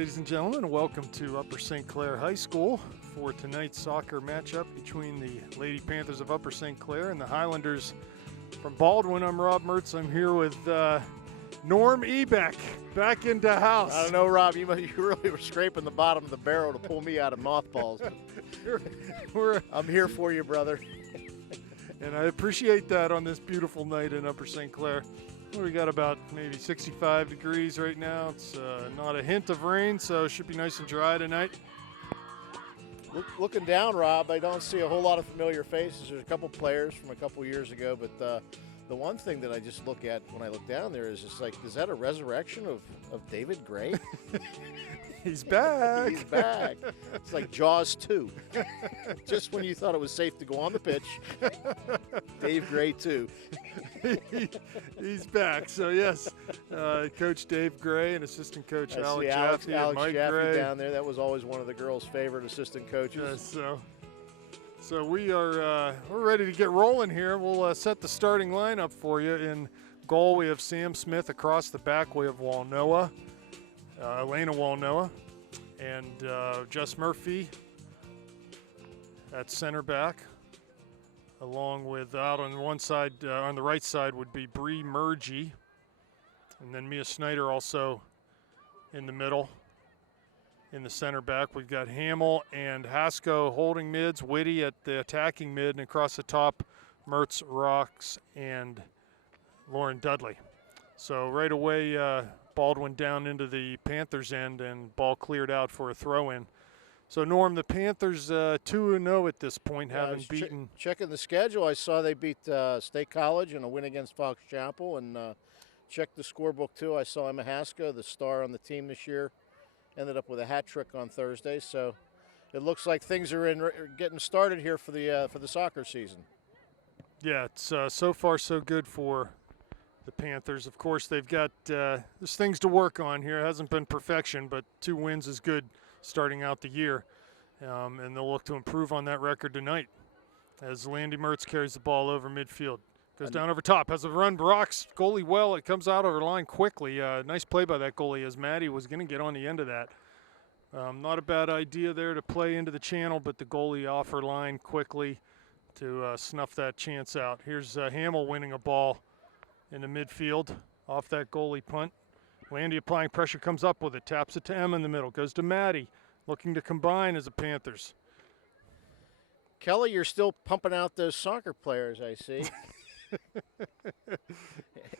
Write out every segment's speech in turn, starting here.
ladies and gentlemen, and welcome to Upper St. Clair High School for tonight's soccer matchup between the Lady Panthers of Upper St. Clair and the Highlanders from Baldwin. I'm Rob Mertz. I'm here with Norm Ebeck back into house. I don't know, Rob. You really were scraping the bottom of the barrel to pull me out of mothballs. I'm here for you, brother. And I appreciate that on this beautiful night in Upper St. Clair. We got about maybe 65 degrees right now. It's not a hint of rain, so it should be nice and dry tonight. Looking down, Rob, I don't see a whole lot of familiar faces. There's a couple players from a couple years ago, but the one thing that I just look at when I look down there is just like, is that a resurrection of David Gray? He's back. He's back. It's like Jaws 2. Just when you thought it was safe to go on the pitch, Dave Gray 2. He's back. So, yes, Coach Dave Gray and assistant coach Alex Jaffe and Mike Jaffe Gray. down there. That was always one of the girls' favorite assistant coaches. Yes, so we are we're ready to get rolling here. We'll set the starting lineup for you. In goal, we have Sam Smith. Across the back, we have Walnoa, Elena Walnoa, and Jess Murphy at center back. Along with out on one side, on the right side would be Bree Murgy, and then Mia Snyder also in the middle. In the center back, we've got Hamill and Hasko holding mids, Whitty at the attacking mid, and across the top, Mertz, Rocks, and Lauren Dudley. So right away, Baldwin down into the Panthers' end, and ball cleared out for a throw-in. So, Norm, the Panthers 2-0 at this point, having beaten. Checking the schedule, I saw they beat State College in a win against Fox Chapel, and checked the scorebook too. I saw Emma Haska, the star on the team this year, ended up with a hat trick on Thursday. So, it looks like things are getting started here for the soccer season. Yeah, it's so far so good for the Panthers. Of course, they've got there's things to work on here. It hasn't been perfection, but 2 wins is good starting out the year, and they'll look to improve on that record tonight as Landy Mertz carries the ball over midfield. Goes down over top, has a run, rocks goalie well. It comes out over the line quickly. Nice play by that goalie as Maddie was going to get on the end of that. Not a bad idea there to play into the channel, but the goalie off her line quickly to snuff that chance out. Here's Hamill winning a ball in the midfield off that goalie punt. Landy applying pressure, comes up with it, taps it to Emma in the middle, goes to Maddie, looking to combine as the Panthers. Kelly, you're still pumping out those soccer players, I see.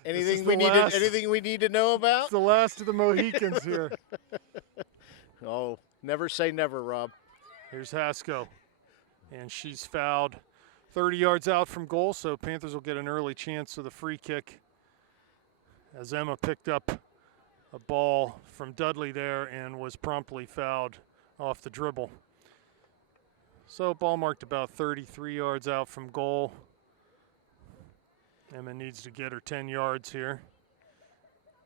Anything we need to know about? It's the last of the Mohicans here. Oh, never say never, Rob. Here's Hasko, and she's fouled 30 yards out from goal, so Panthers will get an early chance of the free kick as Emma picked up a ball from Dudley there and was promptly fouled off the dribble. So ball marked about 33 yards out from goal. Emma needs to get her 10 yards here.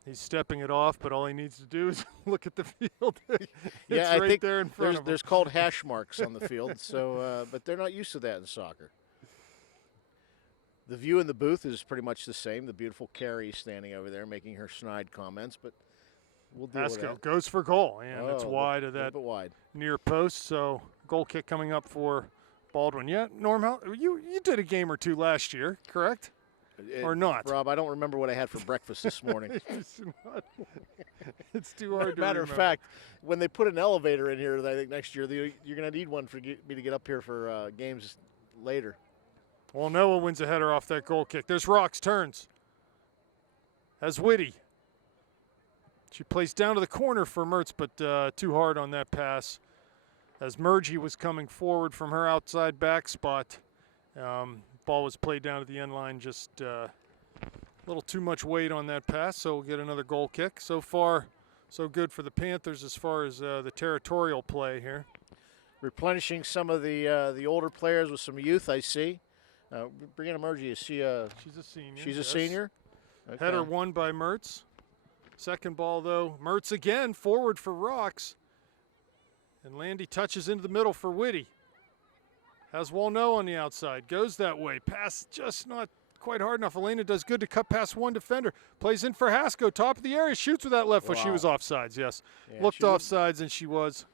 He's stepping it off, but all he needs to do is look at the field. Yeah, I right think there in front of him. There's called hash marks on the field, so but they're not used to that in soccer. The view in the booth is pretty much the same. The beautiful Carrie standing over there making her snide comments, but we'll deal with that. Goes for goal, and it's wide of that wide. Near post, so goal kick coming up for Baldwin. Yeah, Norm, you did a game or two last year, correct? Or not? Rob, I don't remember what I had for breakfast this morning. It's too hard to Matter remember. of fact, when they put an elevator in here, I think next year, you're going to need one for me to get up here for games later. Well, Noah wins a header off that goal kick. There's Rocks, turns. Has Whitty. She plays down to the corner for Mertz, but too hard on that pass. As Murgy was coming forward from her outside back spot, ball was played down to the end line, just a little too much weight on that pass, so we'll get another goal kick. So far, so good for the Panthers as far as the territorial play here. Replenishing some of the older players with some youth, I see. Brianna Murgy, is she she's a senior. She's a senior? Okay. Header won by Mertz. Second ball, though, Mertz again, forward for Rocks. And Landy touches into the middle for Whitty. Has Walno on the outside, goes that way. Pass just not quite hard enough. Elena does good to cut past one defender. Plays in for Hasko, top of the area, shoots with that left foot. She was offsides, yes. Yeah, Looked offsides, and she was.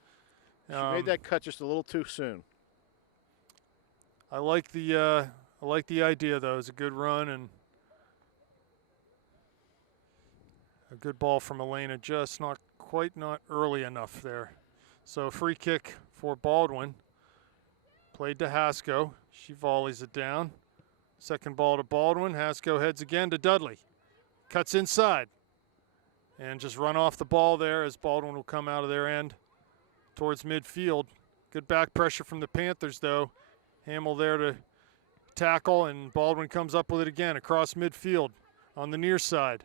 She made that cut just a little too soon. I like the idea, though. It's a good run and a good ball from Elena, just not early enough there. So free kick for Baldwin. Played to Hasko. She volleys it down. Second ball to Baldwin. Hasko heads again to Dudley. Cuts inside. And just run off the ball there as Baldwin will come out of their end towards midfield. Good back pressure from the Panthers, though. Hamill there to tackle, and Baldwin comes up with it again across midfield on the near side.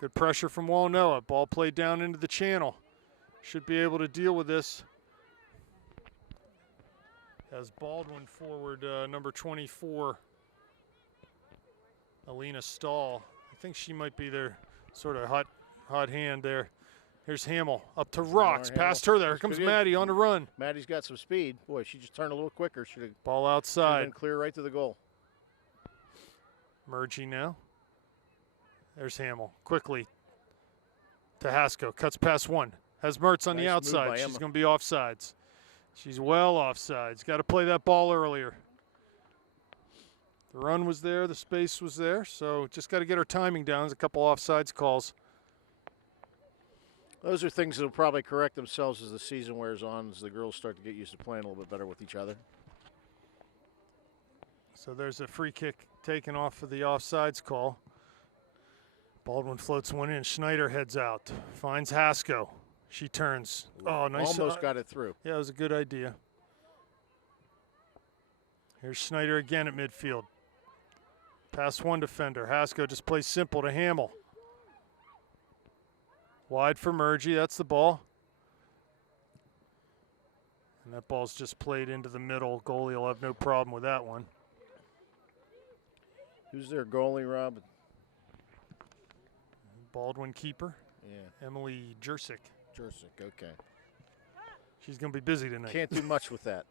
Good pressure from Walnoa. Ball played down into the channel. Should be able to deal with this. As Baldwin forward, number 24, Alina Stahl. I think she might be their sort of hot hand there. Here's Hamill up to Rocks. Past her there. Here comes Maddie on the run. Maddie's got some speed. Boy, she just turned a little quicker. Should have ball outside. Been clear right to the goal. Merging now. There's Hamill. Quickly to Hasko. Cuts past one. Has Mertz on the outside. She's going to be offsides. She's well offsides. Got to play that ball earlier. The run was there. The space was there. So just got to get her timing down. There's a couple offsides calls. Those are things that will probably correct themselves as the season wears on, as the girls start to get used to playing a little bit better with each other. So there's a free kick taken off of the offsides call. Baldwin floats one in. Schneider heads out. Finds Hasko. She turns. Oh, nice. Almost got it through. Yeah, it was a good idea. Here's Schneider again at midfield. Past one defender. Hasko just plays simple to Hamill. Wide for Murgy. That's the ball. And that ball's just played into the middle. Goalie will have no problem with that one. Who's their goalie, Rob? Baldwin keeper. Yeah. Emily Jersick. Jersick, okay. She's going to be busy tonight. Can't do much with that.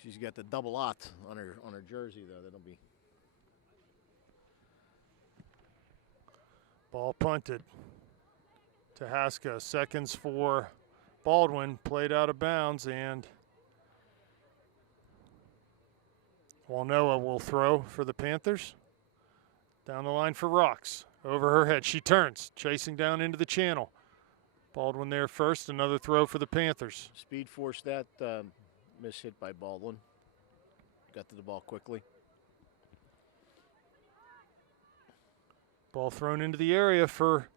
She's got the double aught on her jersey, though. That'll be. Ball punted to Haska. Seconds for Baldwin. Played out of bounds, and Walnoa will throw for the Panthers. Down the line for Rocks. Over her head. She turns, chasing down into the channel. Baldwin there first. Another throw for the Panthers. Speed forced that miss hit by Baldwin. Got to the ball quickly. Ball thrown into the area for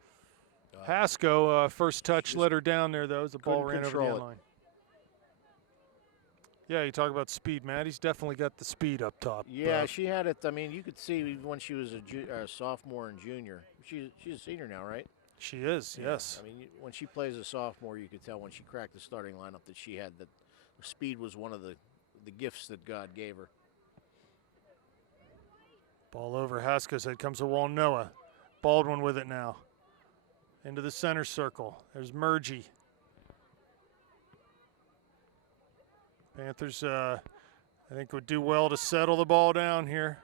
Hasko. First touch let her down there, though, as the ball ran over the end line. Yeah, you talk about speed. Maddie's definitely got the speed up top. Yeah, she had it. I mean, you could see when she was a sophomore and junior. She's a senior now, right? She is, yeah. Yes. I mean, when she plays a sophomore, you could tell when she cracked the starting lineup that she had that speed was one of the gifts that God gave her. Ball over Haska's head comes to Walnoa. Baldwin with it now. Into the center circle. There's Murgy. Panthers, I think, would do well to settle the ball down here.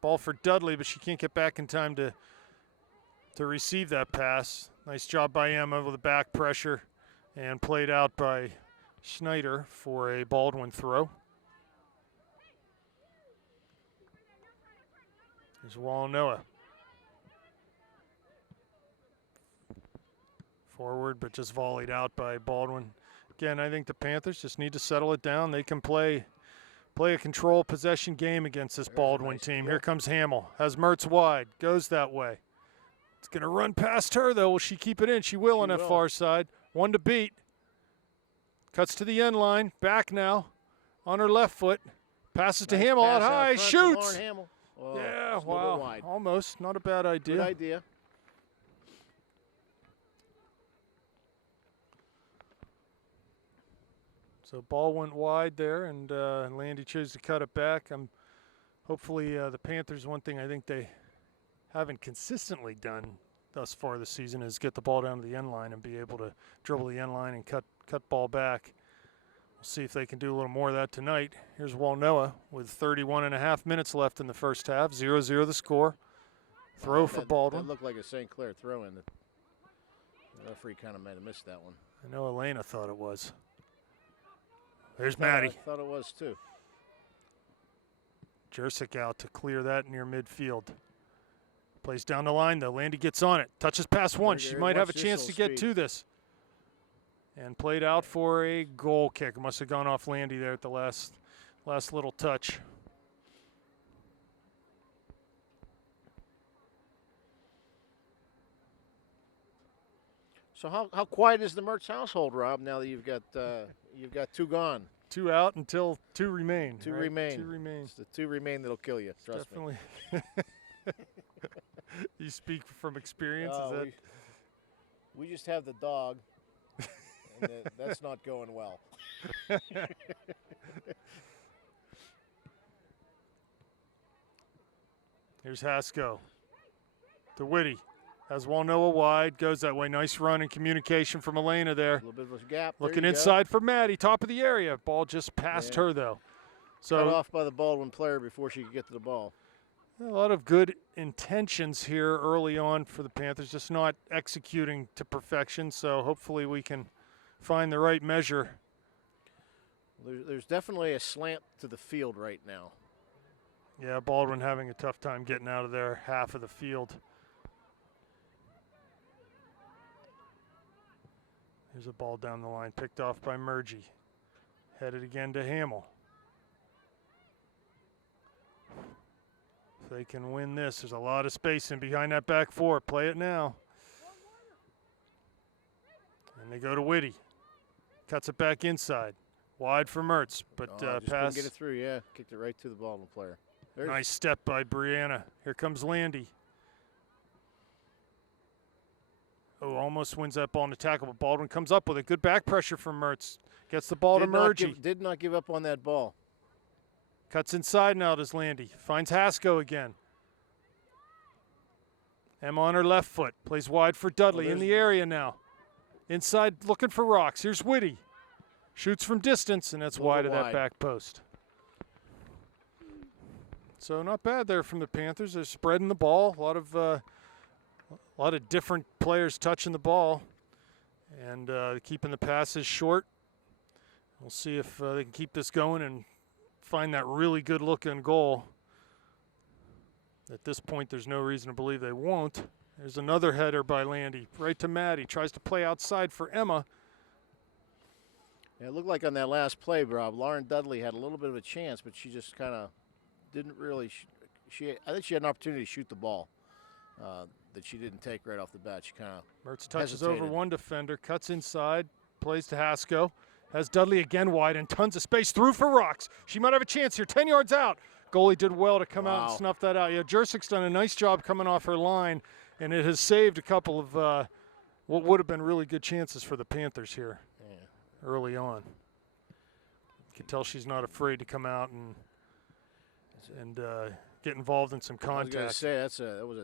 Ball for Dudley, but she can't get back in time to receive that pass. Nice job by Emma with the back pressure and played out by Schneider for a Baldwin throw. Here's Walnoa. Forward, but just volleyed out by Baldwin. Again, I think the Panthers just need to settle it down. They can play a control possession game against this Baldwin team. Here comes Hamill. Has Mertz wide. Goes that way. It's going to run past her, though. Will she keep it in? She will on that far side. One to beat. Cuts to the end line. Back now on her left foot. Passes to Hamill out high. Shoots. Oh, yeah, wow. Almost. Not a bad idea. Good idea. So ball went wide there, and Landy chose to cut it back. Hopefully the Panthers, one thing I think they haven't consistently done thus far this season is get the ball down to the end line and be able to dribble the end line and cut ball back. We'll See if they can do a little more of that tonight. Here's Walnoa with 31.5 minutes left in the first half. 0-0 the score. Throw for Baldwin. That looked like a St. Clair throw-in. The referee kind of might have missed that one. I know Elena thought it was. There's Maddie. I thought it was too. Jursic out to clear that near midfield. Plays down the line, though. Landy gets on it. Touches past one. She might have a chance to get to this. And played out for a goal kick. Must have gone off Landy there at the last little touch. So how quiet is the Mertz household, Rob? Now that you've got two gone. 2 out until 2 remain. Two right? remain. 2 remain. It's the 2 remain that'll kill you. Trust Definitely. me. You speak from experience. Is that? We just have the dog, and that's not going well. Here's Haskell. To Whitty. Has Walnoa wide. Goes that way. Nice run and communication from Elena there. A little bit of a gap. Looking inside for Maddie. Top of the area. Ball just past her, though. So cut off by the Baldwin player before she could get to the ball. A lot of good intentions here early on for the Panthers, just not executing to perfection. So hopefully we can find the right measure. There's definitely a slant to the field right now. Yeah, Baldwin having a tough time getting out of their half of the field. Here's a ball down the line, picked off by Murgy. Headed again to Hamill. If they can win this, there's a lot of space in behind that back four. Play it now. And they go to Whitty. Cuts it back inside. Wide for Mertz, but just pass. couldn't get it through, yeah. Kicked it right to the Baldwin player. Nice step by Brianna. Here comes Landy. Oh, almost wins that ball in the tackle, but Baldwin comes up with a good back pressure from Mertz. Gets the ball to Murgy. Did not give up on that ball. Cuts inside now, does Landy. Finds Haskell again. Emma on her left foot. Plays wide for Dudley in the area now. Inside looking for rocks. Here's Whitty. Shoots from distance, and that's wide of that back post. So not bad there from the Panthers. They're spreading the ball. A lot of different players touching the ball and keeping the passes short. We'll see if they can keep this going and find that really good-looking goal. At this point, there's no reason to believe they won't. There's another header by Landy, right to Maddie. Tries to play outside for Emma. Yeah, it looked like on that last play, Rob, Lauren Dudley had a little bit of a chance, but she just kind of didn't really. I think she had an opportunity to shoot the ball that she didn't take right off the bat. She kind of Mertz touches over one defender, cuts inside, plays to Haskell. Has Dudley again wide and tons of space through for rocks. She might have a chance here. 10 yards out. Goalie did well to come out and snuff that out. Yeah, Jursic's done a nice job coming off her line, and it has saved a couple of what would have been really good chances for the Panthers here early on. You can tell she's not afraid to come out and get involved in some contact. I was going to say that was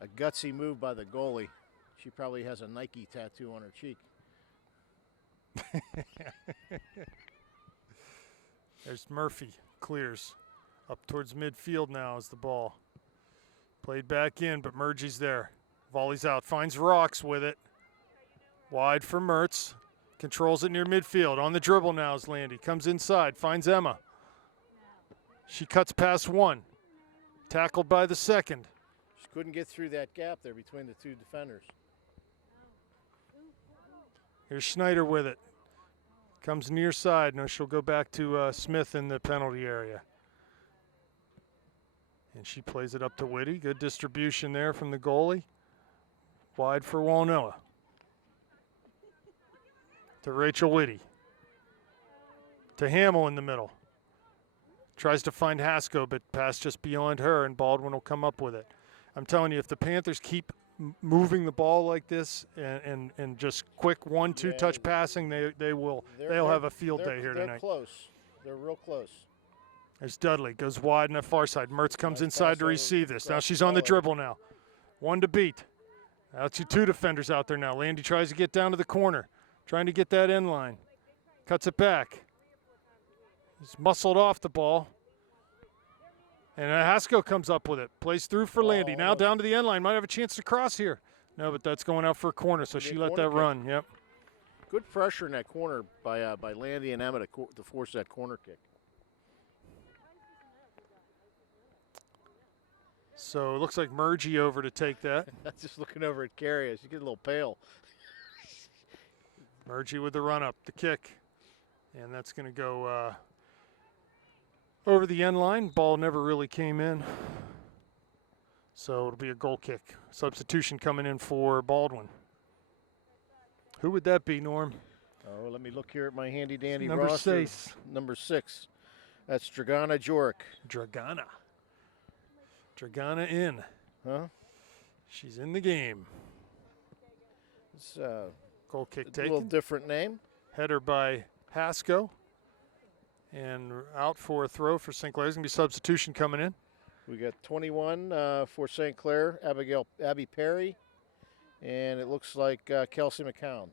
a gutsy move by the goalie. She probably has a Nike tattoo on her cheek. There's Murphy, clears up towards midfield now as the ball played back in, but Murgy's there. Volley's out, finds rocks with it. Wide for Mertz, controls it near midfield. On the dribble now is Landy, comes inside, finds Emma. She cuts past one, tackled by the second. She couldn't get through that gap there between the two defenders. Here's Schneider with it. Comes near side. No, she'll go back to Smith in the penalty area. And she plays it up to Whitty. Good distribution there from the goalie. Wide for Walnoa. To Rachel Whitty. To Hamill in the middle. Tries to find Haskell, but pass just beyond her, and Baldwin will come up with it. I'm telling you, if the Panthers keep moving the ball like this and just quick 1-2 touch passing, they'll have a field day here tonight. They're close. They're real close. There's Dudley, goes wide on the far side. Mertz comes inside to receive this. Now she's on the dribble now. One to beat. That's your two defenders out there now. Landy tries to get down to the corner, trying to get that end line. Cuts it back. He's muscled off the ball. And Haskell comes up with it. Plays through for Landy. Now down to the end line. Might have a chance to cross here. No, but that's going out for a corner, so she let that run. Yep. Good pressure in that corner by Landy and Emma to force that corner kick. So it looks like Murgy over to take that. Just looking over at Carrie. She gets a little pale. Murgy with the run up, the kick. And that's going to go over the end line. Ball never really came in. So it'll be a goal kick. Substitution coming in for Baldwin. Who would that be, Norm? Oh, let me look here at my handy dandy Number roster. 6. Number 6. That's Dragana Joric. Dragana. Dragana in. Huh? She's in the game. It's goal kick a taken. little different name. Header by Haskell. And out for a throw for St. Clair's. Going to be substitution coming in. We got 21 for St. Clair, Abby Perry. And it looks like Kelsey McCown.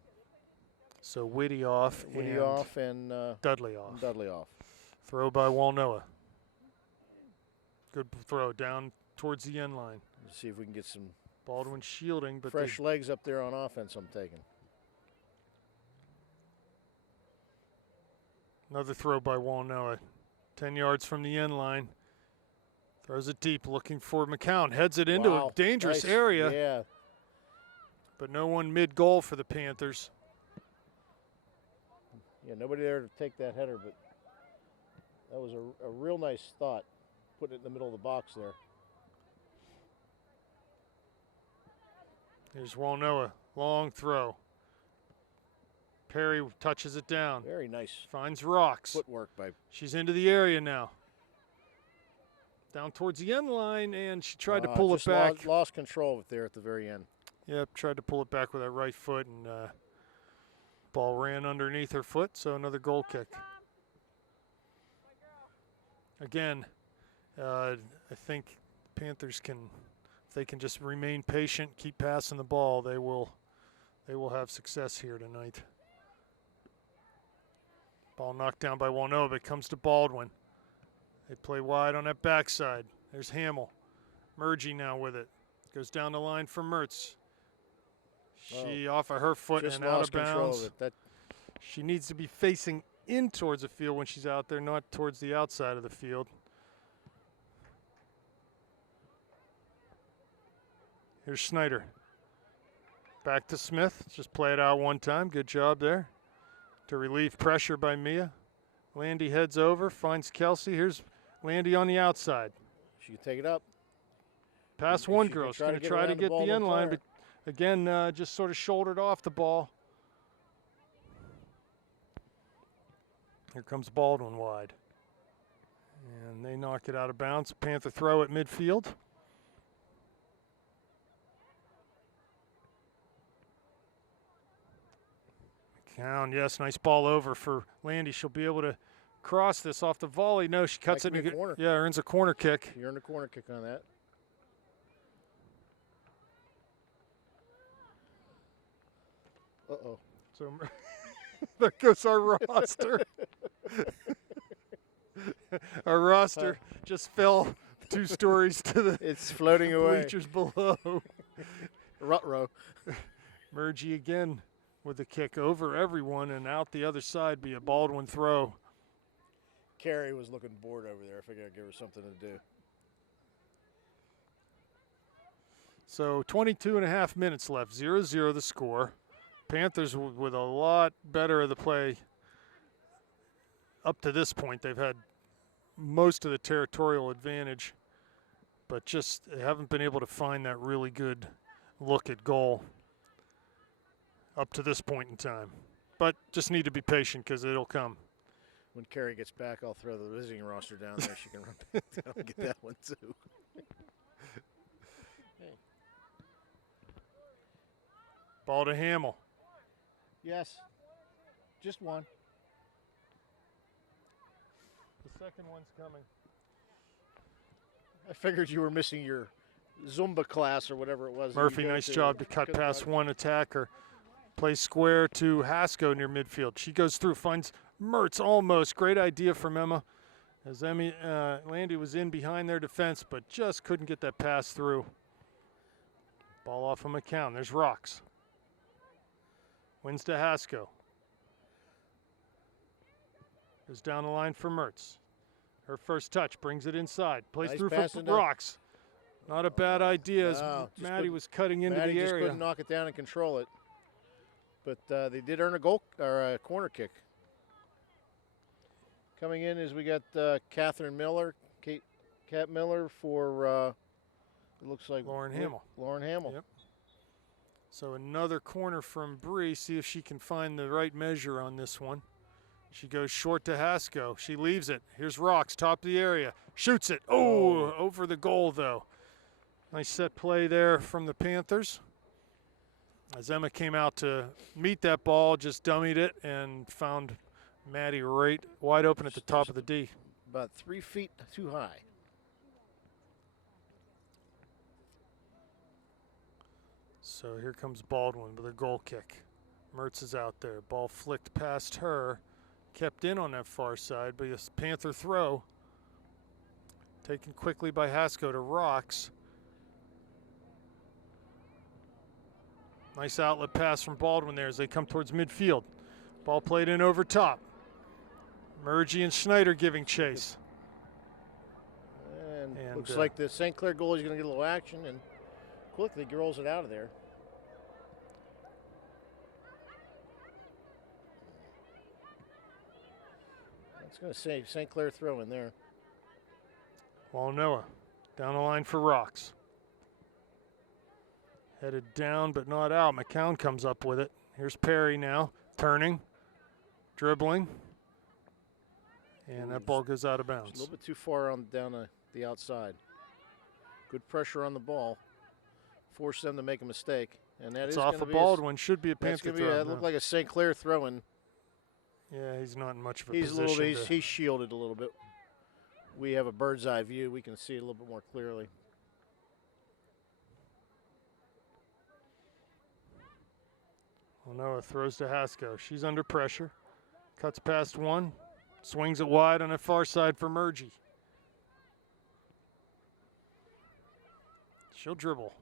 So Whitty off and Dudley off. Dudley off. Throw by Walnoa. Good throw down towards the end line. Let's see if we can get some Baldwin shielding, but fresh legs up there on offense. I'm taking. Another throw by Walnoa. 10 yards from the end line. Throws it deep, looking for McCown. Heads it into a dangerous area. Yeah. But no one mid-goal for the Panthers. Yeah, nobody there to take that header, but that was a real nice thought, putting it in the middle of the box there. Here's Walnoa, long throw. Perry touches it down. Very nice. Finds rocks. Footwork by. She's into the area now. Down towards the end line, and she tried to pull it back. Lost control of it there at the very end. Yep, tried to pull it back with that right foot, and ball ran underneath her foot, so another goal kick. Again, I think Panthers can, if they can just remain patient, keep passing the ball, they will have success here tonight. Ball knocked down by Walnoa, but it comes to Baldwin. They play wide on that backside. There's Hamill. Murgy now with it. Goes down the line for Mertz. She off of her foot and out of bounds. She needs to be facing in towards the field when she's out there, not towards the outside of the field. Here's Schneider. Back to Smith. Just play it out one time. Good job there. To relieve pressure by Mia. Landy heads over, finds Kelsey. Here's Landy on the outside. She can take it up. Pass one girl. She's going to try to get the end line, but again, just sort of shouldered off the ball. Here comes Baldwin wide. And they knock it out of bounds. Panther throw at midfield. McCown, yes, nice ball over for Landy. She'll be able to cross this off the volley. No, she cuts it. Yeah, earns a corner kick. You earned a corner kick on that. Uh-oh. So there goes our roster. Our roster just fell 2 stories to the it's floating away. Bleachers below. Ruh-roh. Murgy again with the kick over everyone and out the other side be a Baldwin throw. Carrie was looking bored over there. I figured I'd give her something to do. So 22 and a half minutes left. 0-0 the score. Panthers with a lot better of the play up to this point. They've had most of the territorial advantage, but just they haven't been able to find that really good look at goal up to this point in time. But just need to be patient because it'll come. When Carrie gets back, I'll throw the visiting roster down there. She can run back down and get that one too. Hey. Ball to Hamill. Yes. Just one. The second one's coming. I figured you were missing your Zumba class or whatever it was. Murphy, nice job to cut past one attacker. Play square to Haskell near midfield. She goes through, finds Mertz almost. Great idea from Emma. As Landy was in behind their defense, but just couldn't get that pass through. Ball off of McCown. There's Rocks. Wins to Haskell. Goes down the line for Mertz. Her first touch brings it inside. Plays Nice through pass for into- Rocks. Not a bad idea as No, just Maddie couldn't- was cutting into Maddie the just area. couldn't knock it down and control it. But they did earn a goal or a corner kick. Coming in is we got Catherine Miller, Kat Miller for it looks like Lauren Hamill. Lauren Hamill. Yep. So another corner from Bree. See if she can find the right measure on this one. She goes short to Haskell. She leaves it. Here's Rocks, top of the area. Shoots it. Oh, over the goal, though. Nice set play there from the Panthers. As Emma came out to meet that ball, just dummied it and found Maddie right wide open at the top of the D. About 3 feet too high. So here comes Baldwin with a goal kick. Mertz is out there. Ball flicked past her. Kept in on that far side, but a Panther throw. Taken quickly by Haskell to Rocks. Nice outlet pass from Baldwin there as they come towards midfield. Ball played in over top. Murgy and Schneider giving chase. And looks like the St. Clair goalie is going to get a little action and quickly rolls it out of there. It's going to say St. Clair throw in there. Walnoa down the line for Rocks. Headed down but not out. McCown comes up with it. Here's Perry now, turning, dribbling, and that ball goes out of bounds. A little bit too far on down the outside. Good pressure on the ball. Force them to make a mistake. And that It's is off of Baldwin. Should be a Panther throw. It looked like a St. Clair throw-in. Yeah, he's not in much of a He's position. He's shielded a little bit. We have a bird's eye view. We can see it a little bit more clearly. Walnoa throws to Haskell. She's under pressure. Cuts past one. Swings it wide on the far side for Murgy. She'll dribble.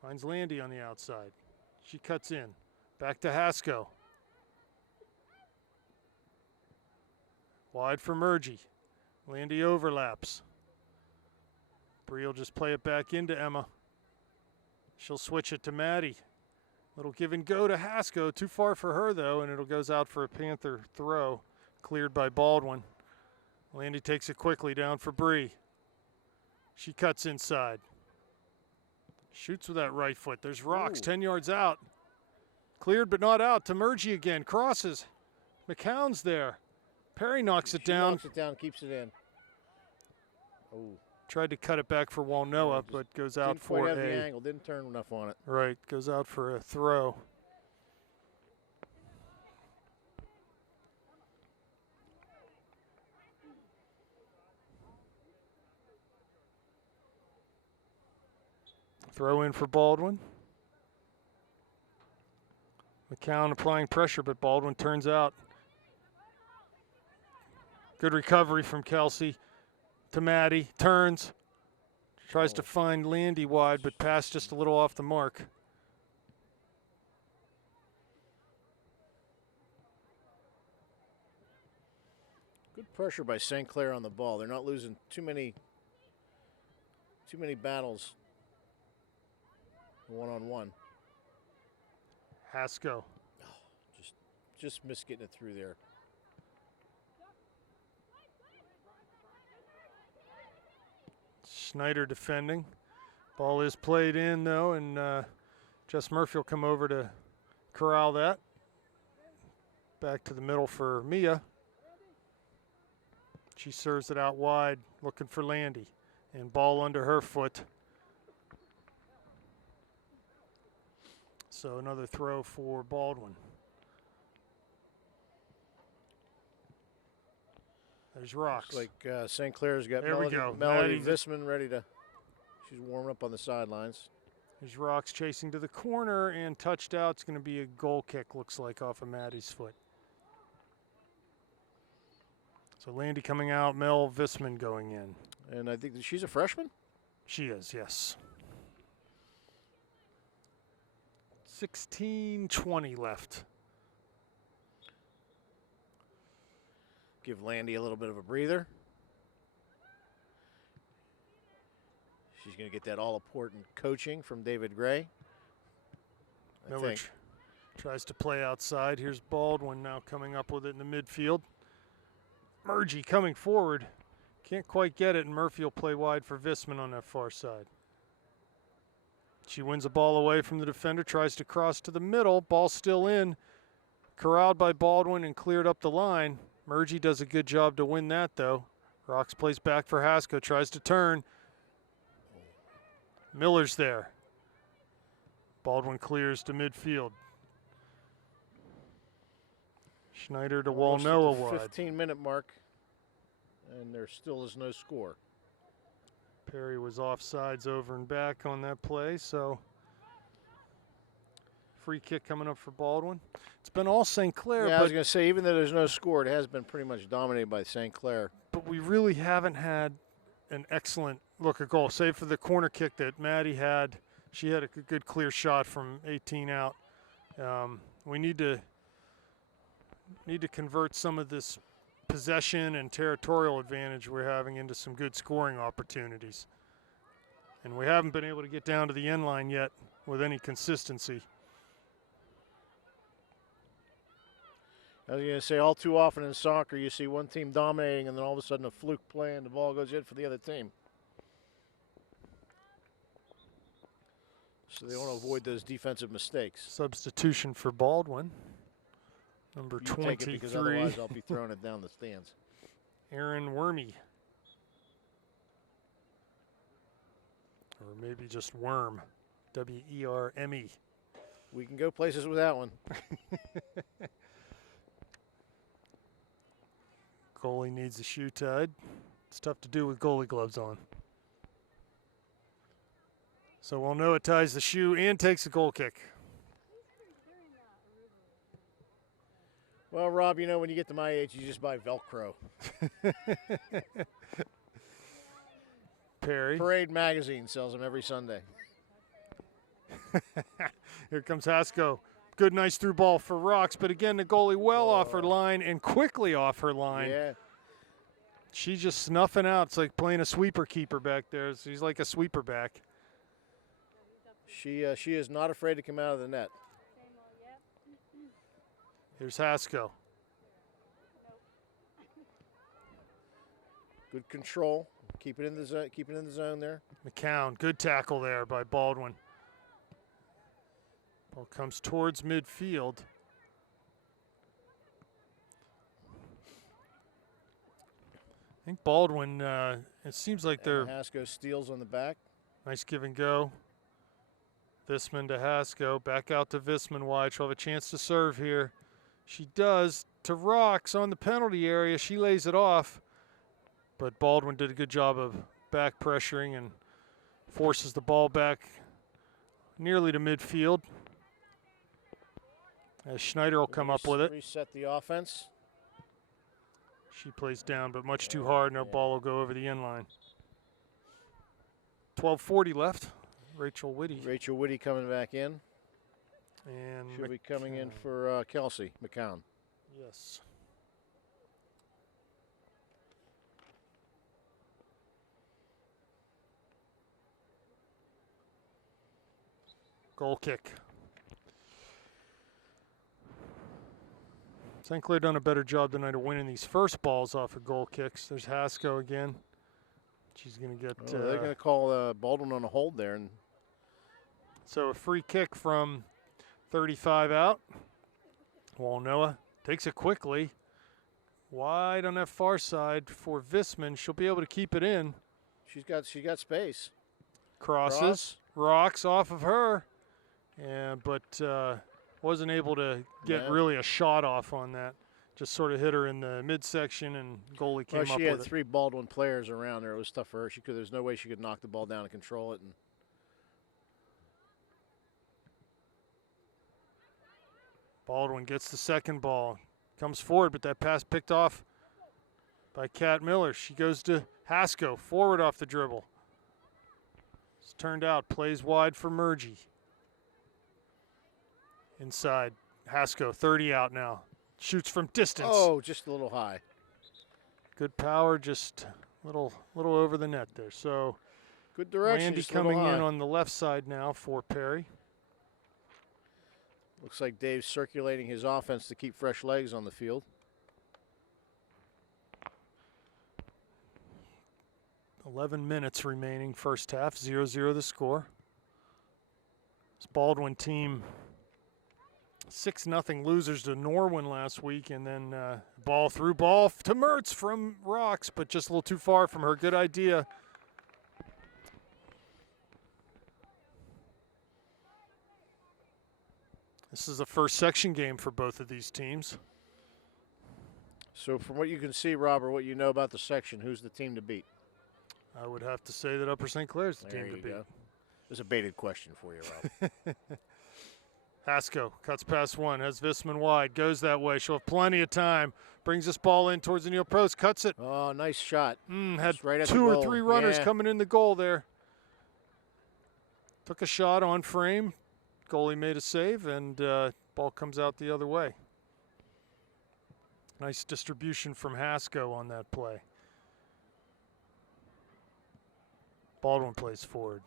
Finds Landy on the outside. She cuts in. Back to Haskell. Wide for Murgy. Landy overlaps. Bree will just play it back into Emma. She'll switch it to Maddie. Little give and go to Haskell. Too far for her, though, and it goes out for a Panther throw. Cleared by Baldwin. Landy takes it quickly down for Bree. She cuts inside. Shoots with that right foot. There's Rocks, 10 yards out. Cleared but not out to Murgy again. Crosses. McCown's there. Perry knocks it down. Knocks it down, keeps it in. Oh. Tried to cut it back for Walnoa, but goes out for quite have the angle. Didn't turn enough on it. Right, goes out for a throw. Throw in for Baldwin. McCown applying pressure, but Baldwin turns out. Good recovery from Kelsey to Maddie. Turns. Tries to find Landy wide, but passed just a little off the mark. Good pressure by St. Clair on the ball. They're not losing too many battles one-on-one. Haskell. Oh, just missed getting it through there. Schneider defending. Ball is played in, though, and Jess Murphy will come over to corral that. Back to the middle for Mia. She serves it out wide, looking for Landy. And ball under her foot. So another throw for Baldwin. There's Rocks. Looks like St. Clair's got There we Melody, go. Melody Maddie Visman ready to. She's warming up on the sidelines. There's Rocks chasing to the corner and touched out. It's going to be a goal kick, looks like, off of Maddie's foot. So Landy coming out, Mel Visman going in. And I think that she's a freshman. She is, yes. 16:20 left. Give Landy a little bit of a breather. She's going to get that all-important coaching from David Gray. Miller tries to play outside. Here's Baldwin now coming up with it in the midfield. Murgy coming forward. Can't quite get it, and Murphy will play wide for Visman on that far side. She wins the ball away from the defender, tries to cross to the middle. Ball still in. Corralled by Baldwin and cleared up the line. Murgy does a good job to win that, though. Rocks plays back for Hasko, tries to turn. Miller's there. Baldwin clears to midfield. Schneider to Walnoa wide. 15-minute mark, and there still is no score. Perry was offsides over and back on that play, so free kick coming up for Baldwin. It's been all St. Clair. Yeah, I was going to say, even though there's no score, it has been pretty much dominated by St. Clair. But we really haven't had an excellent look at goal, save for the corner kick that Maddie had. She had a good clear shot from 18 out. We need to convert some of this possession and territorial advantage we're having into some good scoring opportunities. And we haven't been able to get down to the end line yet with any consistency. I was going to say, all too often in soccer, you see one team dominating, and then all of a sudden a fluke play, and the ball goes in for the other team. So they want to avoid those defensive mistakes. Substitution for Baldwin, number 23. Take it, because otherwise I'll be throwing it down the stands. Aaron Wormy. Or maybe just Worm. W-E-R-M-E. We can go places with that one. Goalie needs the shoe tied. It's tough to do with goalie gloves on. So Walnoa ties the shoe and takes a goal kick. Well, Rob, you know, when you get to my age, you just buy Velcro. Perry. Parade Magazine sells them every Sunday. Here comes Hasko. Good, nice through ball for Rocks, but again, the goalie well off her line and quickly off her line. Yeah. She's just snuffing out. It's like playing a sweeper keeper back there. She's like a sweeper back. She is not afraid to come out of the net. Here's Hasko. Good control. Keep it in the zone. Keep it in the zone there. McCown, good tackle there by Baldwin. Ball comes towards midfield. I think Baldwin, it seems like they're... Hasko steals on the back. Nice give and go. Visman to Hasko, back out to Visman wide. She'll have a chance to serve here. She does to Rocks on the penalty area. She lays it off, but Baldwin did a good job of back pressuring and forces the ball back nearly to midfield. As Schneider will come up with it. Reset the offense. She plays down, but much too hard. No ball will go over the end line. 12:40 left. Rachel Whitty. Rachel Whitty coming back in. And she'll be coming in for Kelsey McCown. Yes. Goal kick. St. Clair done a better job tonight of winning these first balls off of goal kicks. There's Hasko again. She's going to get... they're going to call Baldwin on a hold there. And so a free kick from 35 out. Walnoa takes it quickly. Wide on that far side for Visman. She'll be able to keep it in. She got space. Crosses. Rocks off of her. But wasn't able to get really a shot off on that. Just sort of hit her in the midsection, and goalie came up with it. She had three Baldwin players around her. It was tough for her. There's no way she could knock the ball down and control it. And Baldwin gets the second ball. Comes forward, but that pass picked off by Kat Miller. She goes to Hasko, forward off the dribble. It's turned out, plays wide for Murgy. Inside, Hasko, 30 out now. Shoots from distance. Oh, just a little high. Good power, just a little over the net there. So good direction. Landy coming in on the left side now for Perry. Looks like Dave's circulating his offense to keep fresh legs on the field. 11 minutes remaining, first half, 0-0 the score. This Baldwin team, 6-0 losers to Norwin last week, and then ball to Mertz from Rocks, but just a little too far from her. Good idea. This is the first section game for both of these teams. So from what you can see, Robert, what you know about the section, who's the team to beat? I would have to say that Upper St. Clair's the team to beat. There's a baited question for you, Rob. Hasko cuts past one, has Visman wide, goes that way. She'll have plenty of time. Brings this ball in towards the near post, cuts it. Oh, nice shot. Had right at 2 or 3 runners coming in the goal there. Took a shot on frame. Goalie made a save, and ball comes out the other way. Nice distribution from Hasko on that play. Baldwin plays forward.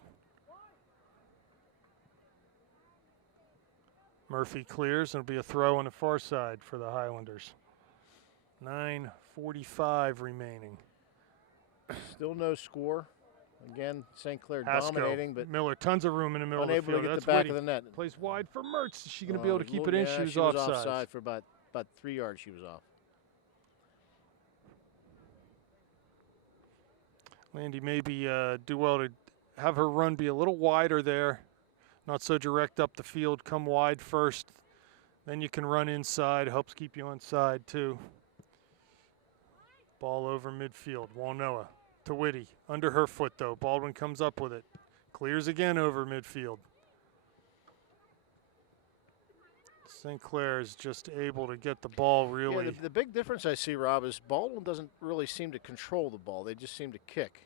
Murphy clears, and it'll be a throw on the far side for the Highlanders. 9:45 remaining. Still no score. Again, St. Clair Hasko, dominating, but Miller, tons of room in the middle of the unable field. to get That's the back witty. of the net. Plays wide for Mertz. Is she going to be able to keep it in? Yeah, She was offside for about 3 yards. She was off. Landy maybe do well to have her run be a little wider there. Not so direct up the field. Come wide first. Then you can run inside. Helps keep you on side, too. Ball over midfield. Walnoa to Whitty. Under her foot, though. Baldwin comes up with it. Clears again over midfield. St. Clair is just able to get the ball really. Yeah, the big difference I see, Rob, is Baldwin doesn't really seem to control the ball. They just seem to kick.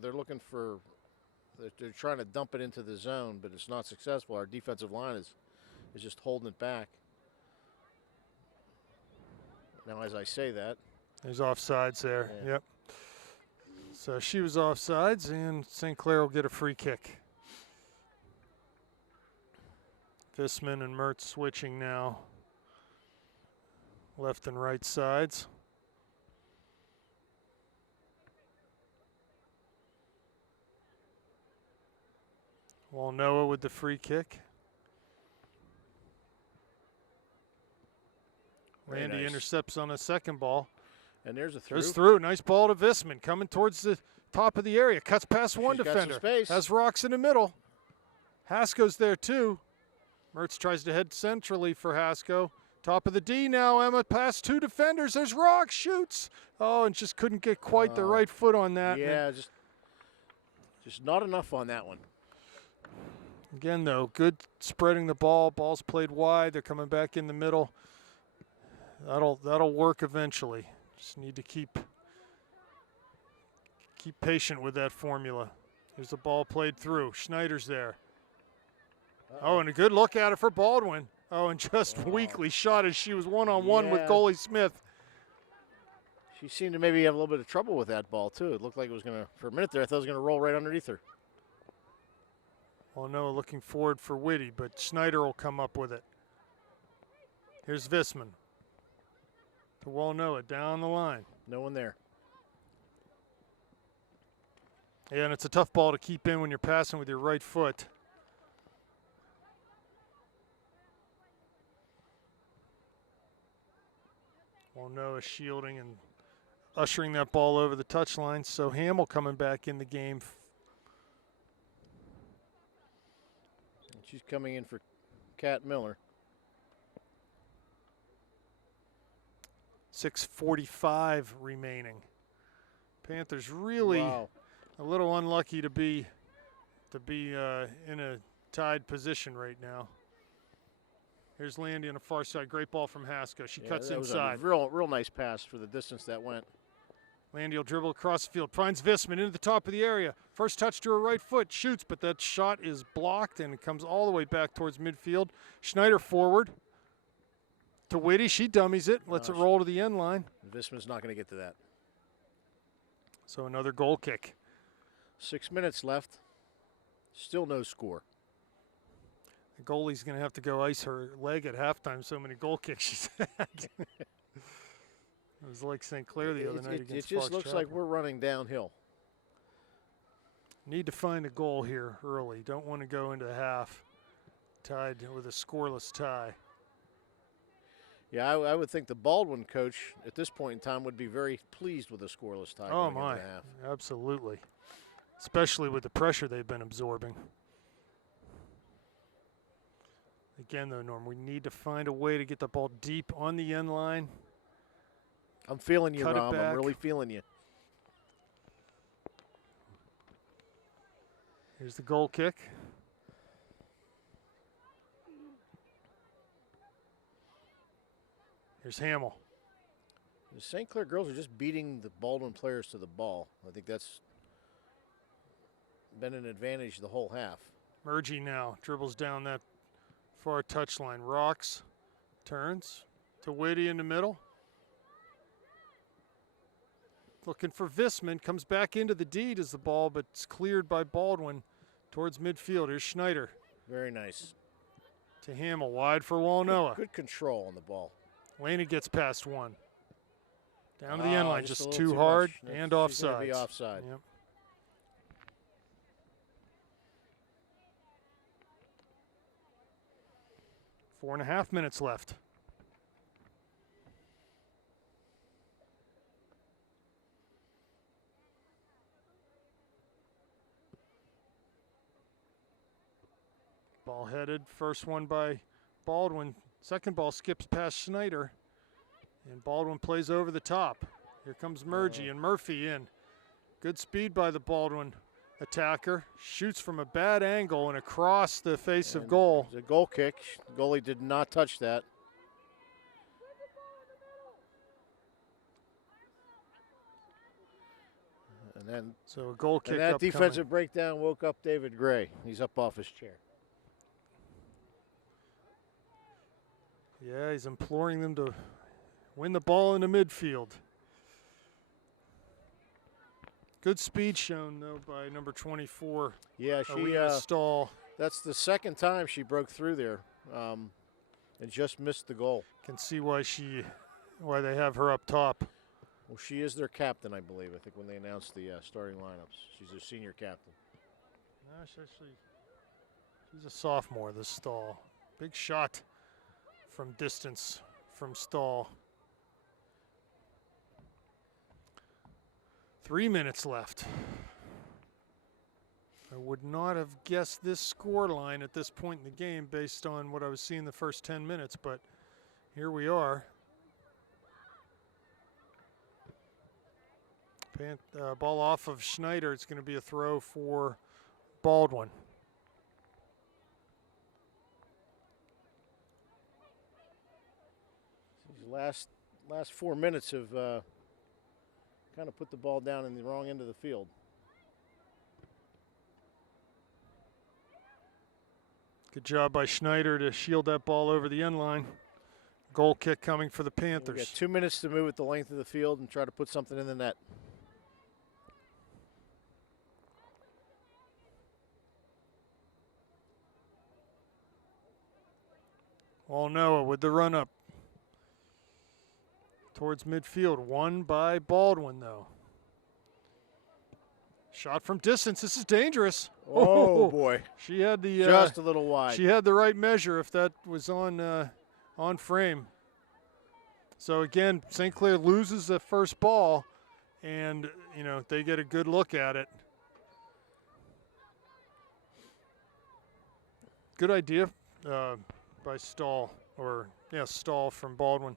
They're looking for, they're trying to dump it into the zone, but it's not successful. Our defensive line is just holding it back. Now, as I say that. There's offsides there, yeah. Yep. So she was offsides, and St. Clair will get a free kick. Visman and Mertz switching now. Left and right sides. Walnoa with the free kick. Landy intercepts on a second ball. And there's a through. Goes through. Nice ball to Visman. Coming towards the top of the area. Cuts past one defender. Has Rocks in the middle. Hasko's there too. Mertz tries to head centrally for Hasko. Top of the D now, Emma. Past 2 defenders. There's Rocks. Shoots. Oh, and just couldn't get quite the right foot on that. Yeah, just not enough on that one. Again, though, good spreading the ball. Ball's played wide. They're coming back in the middle. That'll work eventually. Just need to keep patient with that formula. Here's the ball played through. Schneider's there. Oh, and a good look at it for Baldwin. Oh, and just weakly shot as she was one-on-one with goalie Smith. She seemed to maybe have a little bit of trouble with that ball, too. It looked like it was going to, for a minute there, I thought it was going to roll right underneath her. Well, no, looking forward for Whitty, but Schneider will come up with it. Here's Visman. To Walnoa, down the line. No one there. Yeah, and it's a tough ball to keep in when you're passing with your right foot. Walnoa shielding and ushering that ball over the touchline. So Hamill coming back in the game. She's coming in for Kat Miller. 6:45 remaining. Panthers really a little unlucky to be in a tied position right now. Here's Landy on the far side. Great ball from Haska. She cuts that was inside. a real nice pass for the distance that went. Landy will dribble across the field. Finds Visman into the top of the area. First touch to her right foot. Shoots, but that shot is blocked, and it comes all the way back towards midfield. Schneider forward to Whitty. She dummies it. Lets it roll to the end line. Visman's not going to get to that. So another goal kick. 6 minutes left. Still no score. The goalie's going to have to go ice her leg at halftime. So many goal kicks she's had. It was like St. Clair the other night against It just looks Fox like Chapel. we're running downhill. Need to find a goal here early. Don't want to go into the half tied with a scoreless tie. Yeah, I would think the Baldwin coach at this point in time would be very pleased with a scoreless tie. Oh, going my. into the half. Absolutely. Especially with the pressure they've been absorbing. Again, though, Norm, we need to find a way to get the ball deep on the end line. I'm feeling you, Cut it Rom. I'm back. really feeling you. Here's the goal kick. Here's Hamill. The St. Clair girls are just beating the Baldwin players to the ball. I think that's been an advantage the whole half. Murgy now dribbles down that far touchline. Rocks, turns to Whitty in the middle. Looking for Visman, comes back into the D as the ball, but it's cleared by Baldwin towards midfield. Here's Schneider Very nice. to Hamill, wide for Walnoa. Good control on the ball. Laney gets past one. Down to the end line, just a just little too too hard much. and She's gonna offside. be offside. Yep. Four and a half minutes left. Ball headed, first one by Baldwin. Second ball skips past Schneider, and Baldwin plays over the top. Here comes Murgy and Murphy in. Good speed by the Baldwin attacker. Shoots from a bad angle and across the face of goal. It's a goal kick. The goalie did not touch that. And then So a goal kick and that upcoming. defensive breakdown woke up David Gray. He's up off his chair. Yeah, he's imploring them to win the ball in the midfield. Good speed shown, though, by number 24, Yeah, she. Alina Stahl. That's the second time she broke through there, and just missed the goal. Can see why they have her up top. Well, she is their captain, I believe. I think when they announced the starting lineups, she's their senior captain. No, she's a sophomore, this Stahl. Big shot from distance from Stahl. 3 minutes left. I would not have guessed this score line at this point in the game based on what I was seeing the first 10 minutes, but here we are. Ball off of Schneider. It's going to be a throw for Baldwin. These last 4 minutes have kind of put the ball down in the wrong end of the field. Good job by Schneider to shield that ball over the end line. Goal kick coming for the We Panthers. got 2 minutes to move at the length of the field and try to put something in the net. Walnoa with the run up towards midfield. Won by Baldwin, though. Shot from distance. This is dangerous. Oh, boy. She had the Just a little wide. she had the right measure if that was on frame. So again, St. Clair loses the first ball, and they get a good look at it. Good idea by Stahl from Baldwin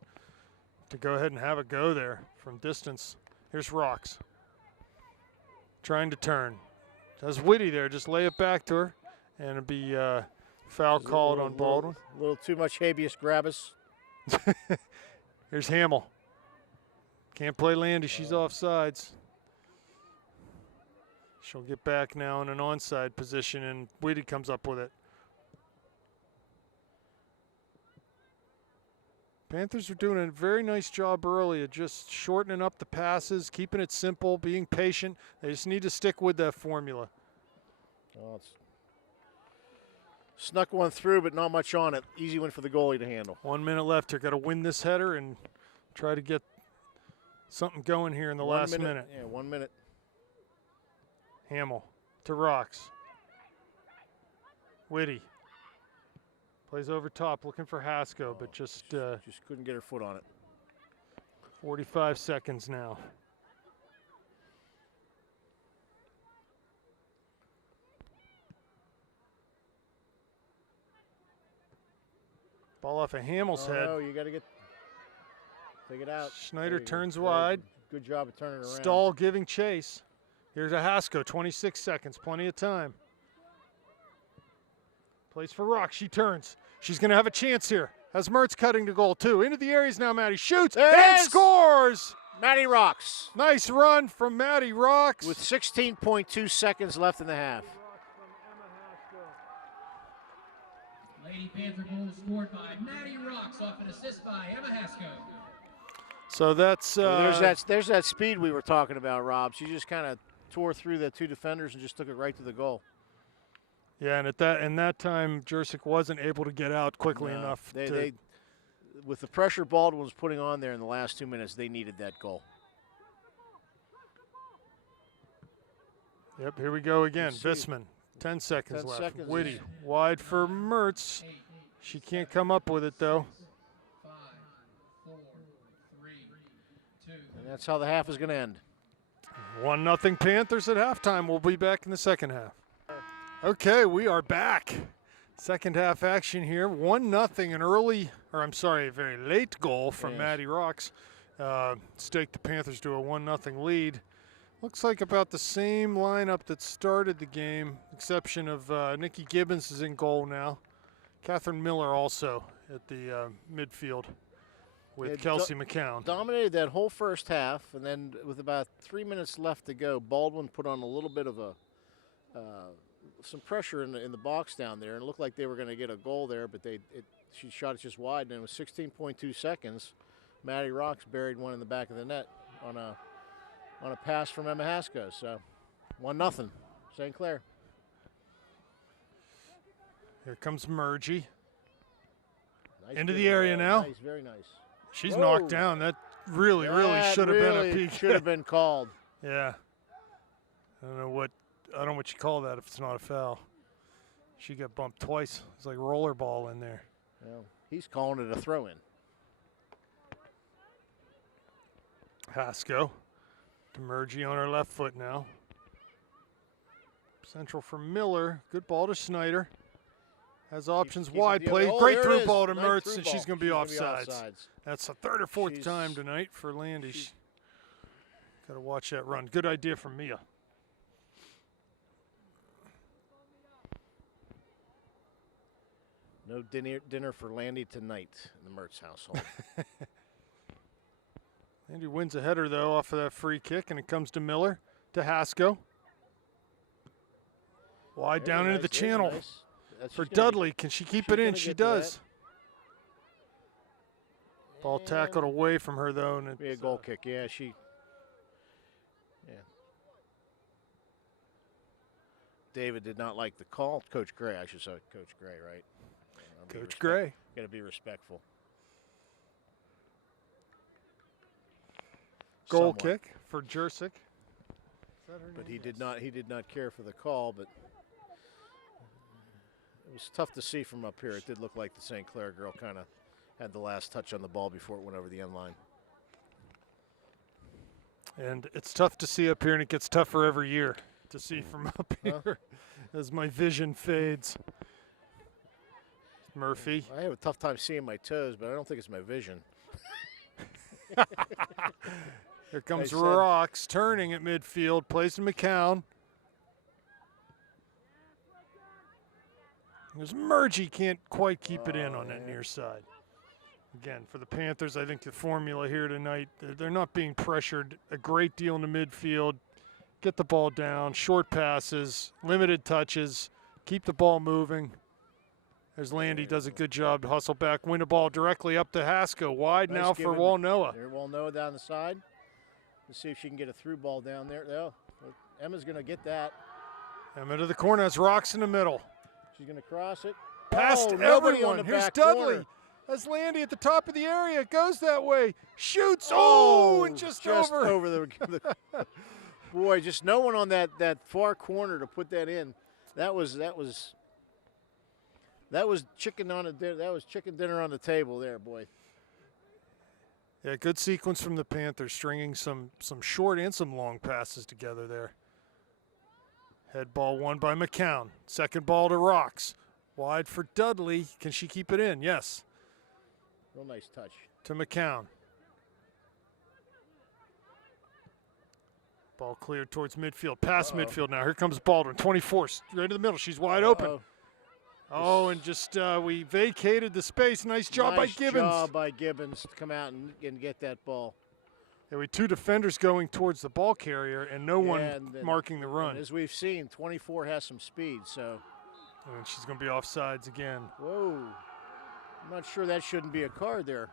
to go ahead and have a go there from distance. Here's Rocks trying to turn. Has Whitty there, just lay it back to her, and it'll be Foul called on Baldwin. A little too much habeas gravis. Here's Hamill. Can't play Landy. She's offsides. She'll get back now in an onside position, and Whitty comes up with it. Panthers are doing a very nice job early of just shortening up the passes, keeping it simple, being patient. They just need to stick with that formula. Oh, it's snuck one through, but not much on it. Easy one for the goalie to handle. 1 minute left here. Got to win this header and try to get something going here in the last minute. Yeah, 1 minute. Hamill to Rocks. Whitty. Plays over top, looking for Hasko, but just couldn't get her foot on it. 45 seconds now. Ball off of Hamill's head. No, you got to take it out. Schneider turns wide. Good job of turning around. Stahl giving chase. Here's a Hasko, 26 seconds, plenty of time. Plays for Rock, she turns. She's going to have a chance here. Has Mertz cutting to goal, too. Into the areas now, Maddie shoots and scores! Maddie Rocks. Nice run from Maddie Rocks. With 16.2 seconds left in the half. Lady Panther goal scored by Maddie Rocks off an assist by Emma Hasko. So that's there's that speed we were talking about, Rob. She just kind of tore through the two defenders and just took it right to the goal. Yeah, and in that time, Jurczyk wasn't able to get out quickly enough. They, with the pressure Baldwin was putting on there in the last 2 minutes, they needed that goal. Yep, here we go again. Visman, 10 seconds left. Whitty, wide for Mertz. She can't come up with it, though. 5, 4, 3, 2. And that's how the half is going to end. 1-0 Panthers at halftime. We'll be back in the second half. Okay, we are back. Second half action here. 1-0, a very late goal from Maddie Rocks. Staked the Panthers to a 1-0 lead. Looks like about the same lineup that started the game, exception of Nikki Gibbons is in goal now. Catherine Miller also at the midfield with Kelsey McCown. Dominated that whole first half, and then with about 3 minutes left to go, Baldwin put on a little bit of some pressure in the box down there, and it looked like they were going to get a goal there, but she shot it just wide, and it was 16.2 seconds. Maddie Rocks buried one in the back of the net on a pass from Emma Hasko. So 1-0, St. Clair. Here comes Murgy. Nice into the area now. Nice, very nice. She's knocked down. That really should have been a PK. Should have been called. Yeah. I don't know what you call that if it's not a foul. She got bumped twice. It's like rollerball in there. Well, he's calling it a throw-in. Hasko to Murgy on her left foot now. Central for Miller. Good ball to Schneider. Has options wide play. Great through ball to Mertz, and she's going to be offsides. That's the third or fourth time tonight for Landy. Got to watch that run. Good idea from Mia. No dinner for Landy tonight in the Mertz household. Landy wins a header, though, off of that free kick, and it comes to Miller, to Hasko. Wide down into the channel for Dudley. Can she keep it in? She does. Ball tackled away from her, though. And be a goal kick. Yeah, David did not like the call. Coach Gray, I should say. Coach Gray, right? Coach Gray. Got to be respectful. Goal kick for Jurczyk. But he did not care for the call, but it was tough to see from up here. It did look like the St. Clair girl kind of had the last touch on the ball before it went over the end line. And it's tough to see up here, and it gets tougher every year to see from up here as my vision fades. Murphy. I have a tough time seeing my toes, but I don't think it's my vision. Here comes Rocks, turning at midfield, plays to McCown. There's Murgy can't quite keep it in on that yeah. near side. Again, for the Panthers, I think the formula here tonight, they're not being pressured a great deal in the midfield. Get the ball down, short passes, limited touches, keep the ball moving. There's Landy, does a good job to hustle back, win the ball directly up to Haskell. Wide Nice now for giving. Walnoa. There's Walnoa down the side. Let's see if she can get a through ball down there. Oh, Emma's going to get that. Emma to the corner, has Rocks in the middle. She's going to cross it. Past nobody on everyone. the Here's back Dudley. corner. That's Landy at the top of the area. Goes that way. Shoots. Oh, and just over. the boy, just no one on that far corner to put that in. That was chicken dinner on the table there, boy. Yeah, good sequence from the Panthers, stringing some short and some long passes together there. Head ball won by McCown. Second ball to Rocks. Wide for Dudley. Can she keep it in? Yes. Real nice touch. To McCown. Ball cleared towards midfield. Past midfield now. Here comes Baldwin. 24. Right in the middle. She's wide open. Oh, and just we vacated the space. Nice job by Gibbons. Nice job by Gibbons to come out and get that ball. Yeah, we had two defenders going towards the ball carrier and no one marking the run. As we've seen, 24 has some speed, so. And she's going to be offsides again. Whoa. I'm not sure that shouldn't be a card there.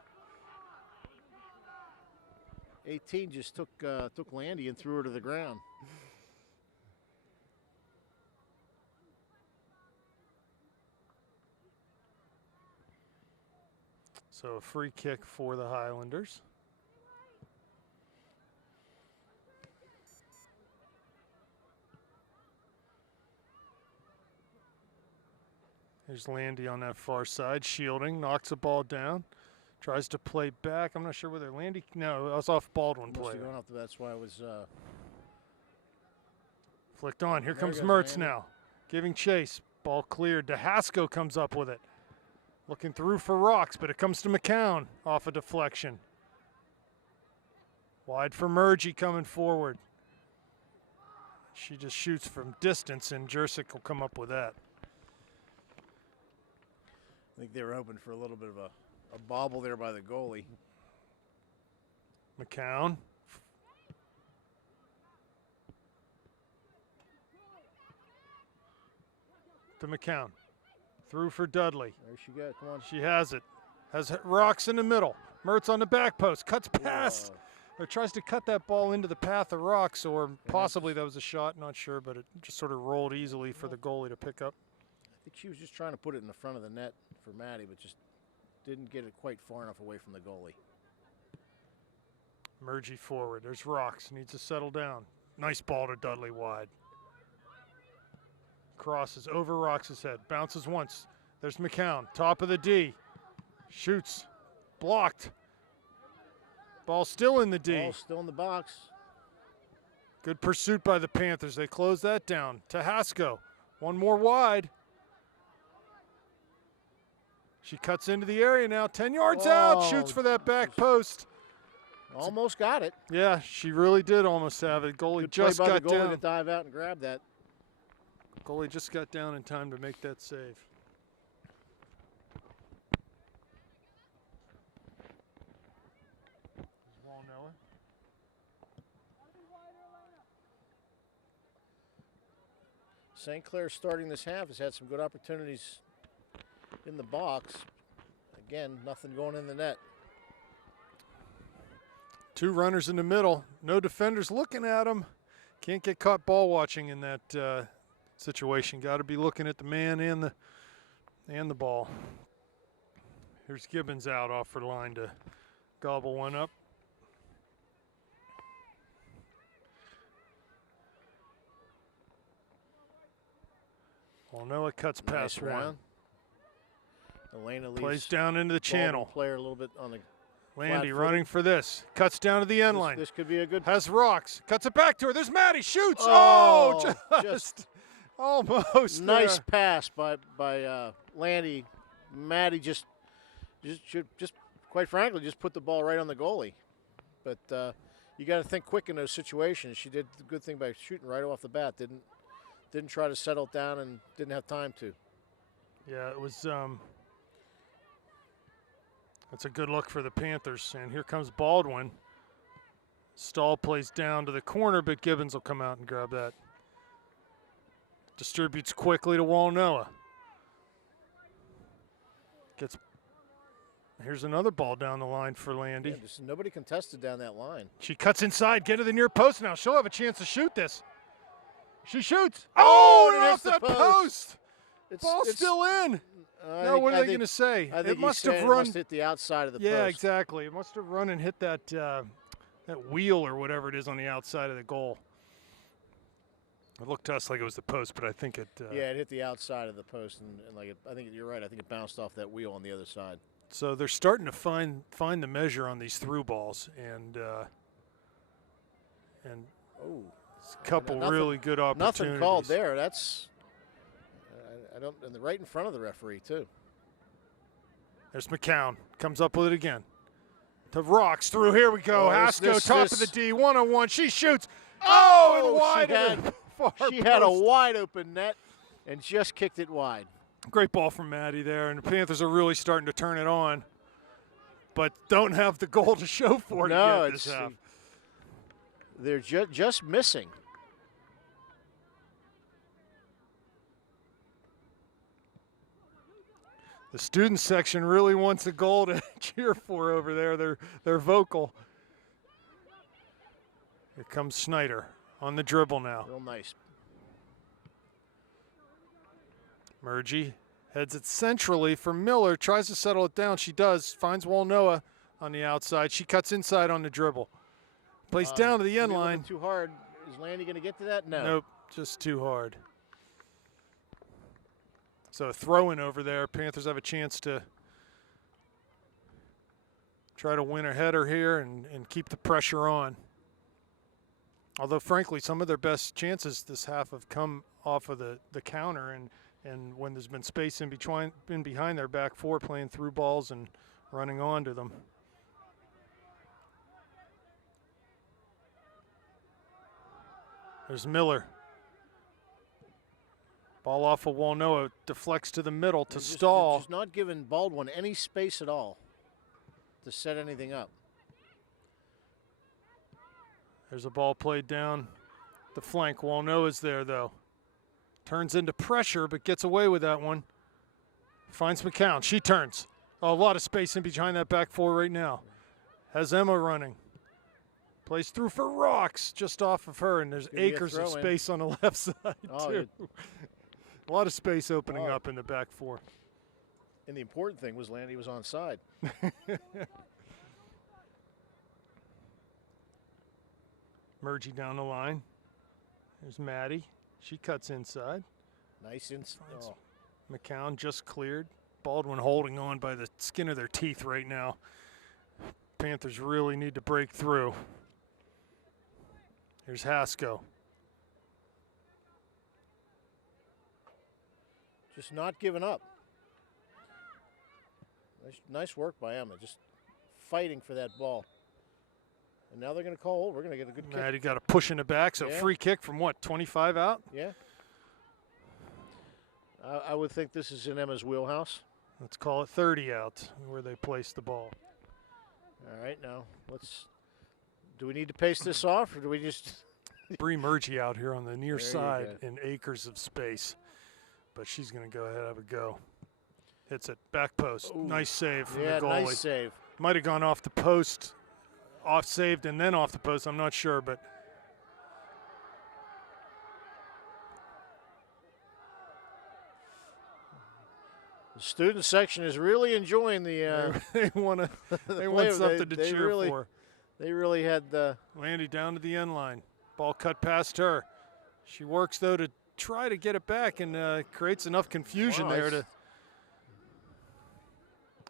18 just took Landy and threw her to the ground. So a free kick for the Highlanders. There's Landy on that far side, shielding, knocks the ball down, tries to play back. I'm not sure whether Landy, no, I was off Baldwin player. That's why I was. Flicked on. Here comes goes Mertz Landy. now, giving chase. Ball cleared. DeHasco comes up with it. Looking through for Rocks, but it comes to McCown off a deflection. Wide for Murgy coming forward. She just shoots from distance, and Jursic will come up with that. I think they were hoping for a little bit of a bobble there by the goalie. McCown. To McCown. Through for Dudley. There she goes. Come on. She has it. Has Rocks in the middle. Mertz on the back post. Cuts past. Or tries to cut that ball into the path of Rocks, or possibly that was a shot. Not sure, but it just sort of rolled easily for the goalie to pick up. I think she was just trying to put it in the front of the net for Maddie, but just didn't get it quite far enough away from the goalie. Murgy forward. There's Rocks. Needs to settle down. Nice ball to Dudley wide. Crosses over Rocks' head. Bounces once. There's McCown. Top of the D. Shoots. Blocked. Ball still in the D. Ball still in the box. Good pursuit by the Panthers. They close that down. To Haskell. One more wide. She cuts into the area now. 10 yards out. Shoots for that back post. Almost got it. Yeah, she really did almost have it. Goalie Good just play by got the goalie down. to dive out and grab that. Goalie just got down in time to make that save. Walnoa. St. Clair starting this half has had some good opportunities in the box. Again, nothing going in the net. Two runners in the middle. No defenders looking at them. Can't get caught ball watching in that situation. Got to be looking at the man and the ball. Here's Gibbons out off her line to gobble one up. Walnoa cuts past one. Elena plays down into the channel. Player a little bit on the Landy running for this. Cuts down to the end line. This could be a good. Has Rocks. Cuts it back to her. There's Maddie. Shoots. Oh, just almost. Nice there. pass by Landy. Maddie just quite frankly just put the ball right on the goalie. But you got to think quick in those situations. She did the good thing by shooting right off the bat. Didn't try to settle it down and didn't have time to. Yeah, it was. That's a good look for the Panthers. And here comes Baldwin. Stahl plays down to the corner, but Gibbons will come out and grab that. Distributes quickly to Walnoa. Here's another ball down the line for Landy. Yeah, just nobody contested down that line. She cuts inside, get to the near post now. She'll have a chance to shoot this. She shoots. Oh, and off that post. Ball's still in. Now, what are they going to say? I think it must have run. It must hit the outside of the post. Yeah, exactly. It must have run and hit that that wheel or whatever it is on the outside of the goal. It looked to us like it was the post, but I think it. Yeah, it hit the outside of the post, and I think you're right. I think it bounced off that wheel on the other side. So they're starting to find the measure on these through balls, and a couple really good opportunities. Nothing called there. That's I don't, and right in front of the referee too. There's McCown, comes up with it again. To Rocks through. Here we go. Haskell, top of the D, 1-on-1. She shoots. Oh, and wide. She had a wide open net and just kicked it wide. Great ball from Maddie there, and the Panthers are really starting to turn it on, but don't have the goal to show for it yet this half. They're just missing. The student section really wants a goal to cheer for over there. They're vocal. Here comes Snyder on the dribble now. Real nice. Murgy heads it centrally for Miller. Tries to settle it down. She does. Finds Walnoa on the outside. She cuts inside on the dribble. Plays down to the end line. Too hard. Is Landy going to get to that? No. Nope. Just too hard. So a throw-in over there. Panthers have a chance to try to win a header here and keep the pressure on. Although, frankly, some of their best chances this half have come off of the counter and when there's been space in behind their back four, playing through balls and running onto them. There's Miller. Ball off of Walnoa, deflects to the middle to Stahl. Just not giving Baldwin any space at all to set anything up. There's a ball played down the flank. Walnoa's there, though. Turns into pressure, but gets away with that one. Finds McCown. She turns. Oh, a lot of space in behind that back four right now. Has Emma running. Plays through for Rocks, just off of her, and there's acres of space on the left side, too. A lot of space opening up in the back four. And the important thing was Landy was onside. Murgy down the line. There's Maddie. She cuts inside. Nice inside. Oh. McCown just cleared. Baldwin holding on by the skin of their teeth right now. Panthers really need to break through. Here's Haskell. Just not giving up. Nice work by Emma, just fighting for that ball. And now they're going to call hold. We're going to get a good kick. Maddie got a push in the back, so free kick from what, 25 out? Yeah. I would think this is in Emma's wheelhouse. Let's call it 30 out, where they place the ball. All right, now do we need to pace this off, or do we just? Bree Murgy out here on the near side in acres of space. But she's going to go ahead and have a go. Hits it, back post. Ooh. Nice save from the goalie. Nice save. Might have gone off the post, saved and then off the post. I'm not sure, but the student section is really enjoying the. They want something to cheer for. They really had the. Landy down to the end line. Ball cut past her. She works though to try to get it back and creates enough confusion there to.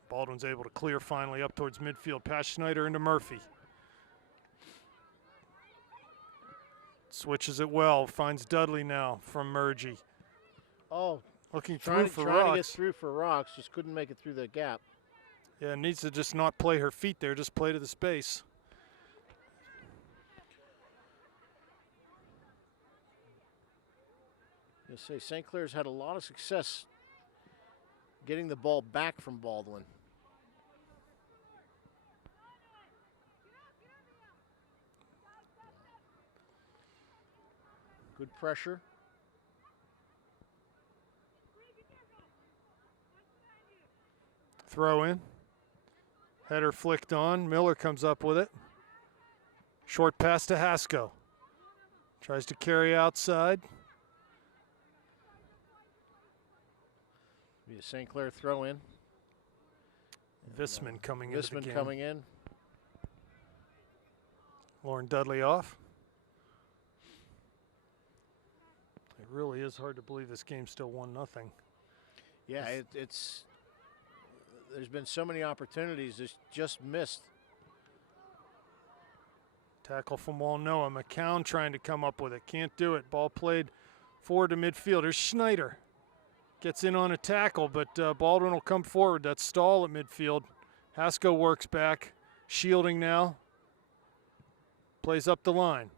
Baldwin's able to clear finally up towards midfield, past Schneider into Murphy. Switches it well, finds Dudley now from Murgy. Oh, looking through for Rocks. Trying to get through for Rocks, just couldn't make it through the gap. Yeah, needs to just not play her feet there, just play to the space. You say St. Clair's had a lot of success getting the ball back from Baldwin. Good pressure. Throw in. Header flicked on. Miller comes up with it. Short pass to Hasko. Tries to carry outside. Be a St. Clair throw in. Visman coming into the Visman game. coming in. Lauren Dudley off. It really is hard to believe this game's still 1-0. Yeah, it's there's been so many opportunities, it's just missed. Tackle from Walnoa. McCown trying to come up with it. Can't do it. Ball played forward to midfield. Here's Schneider. Gets in on a tackle, but Baldwin will come forward. That's Stahl at midfield. Hasko works back. Shielding now. Plays up the line.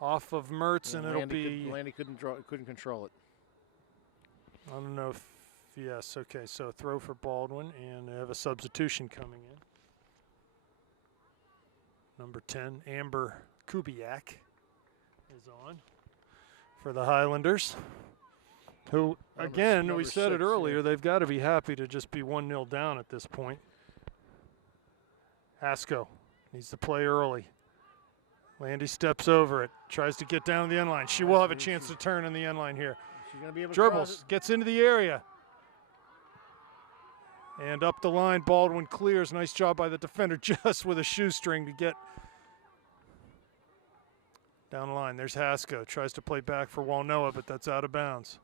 Off of Mertz, and it'll be... Landy couldn't control it. I don't know if... Yes, okay, so a throw for Baldwin, and they have a substitution coming in. Number 10, Amber Kubiak is on for the Highlanders, who, again, we said it earlier, they've got to be happy to just be 1-0 down at this point. Hasko needs to play early. Landy steps over it, tries to get down the end line. She will have a chance to turn in the end line here. She's going to be able to Dribbles, gets into the area. And up the line, Baldwin clears. Nice job by the defender, just with a shoestring to get down the line. There's Hasko. Tries to play back for Walnoa, but that's out of bounds.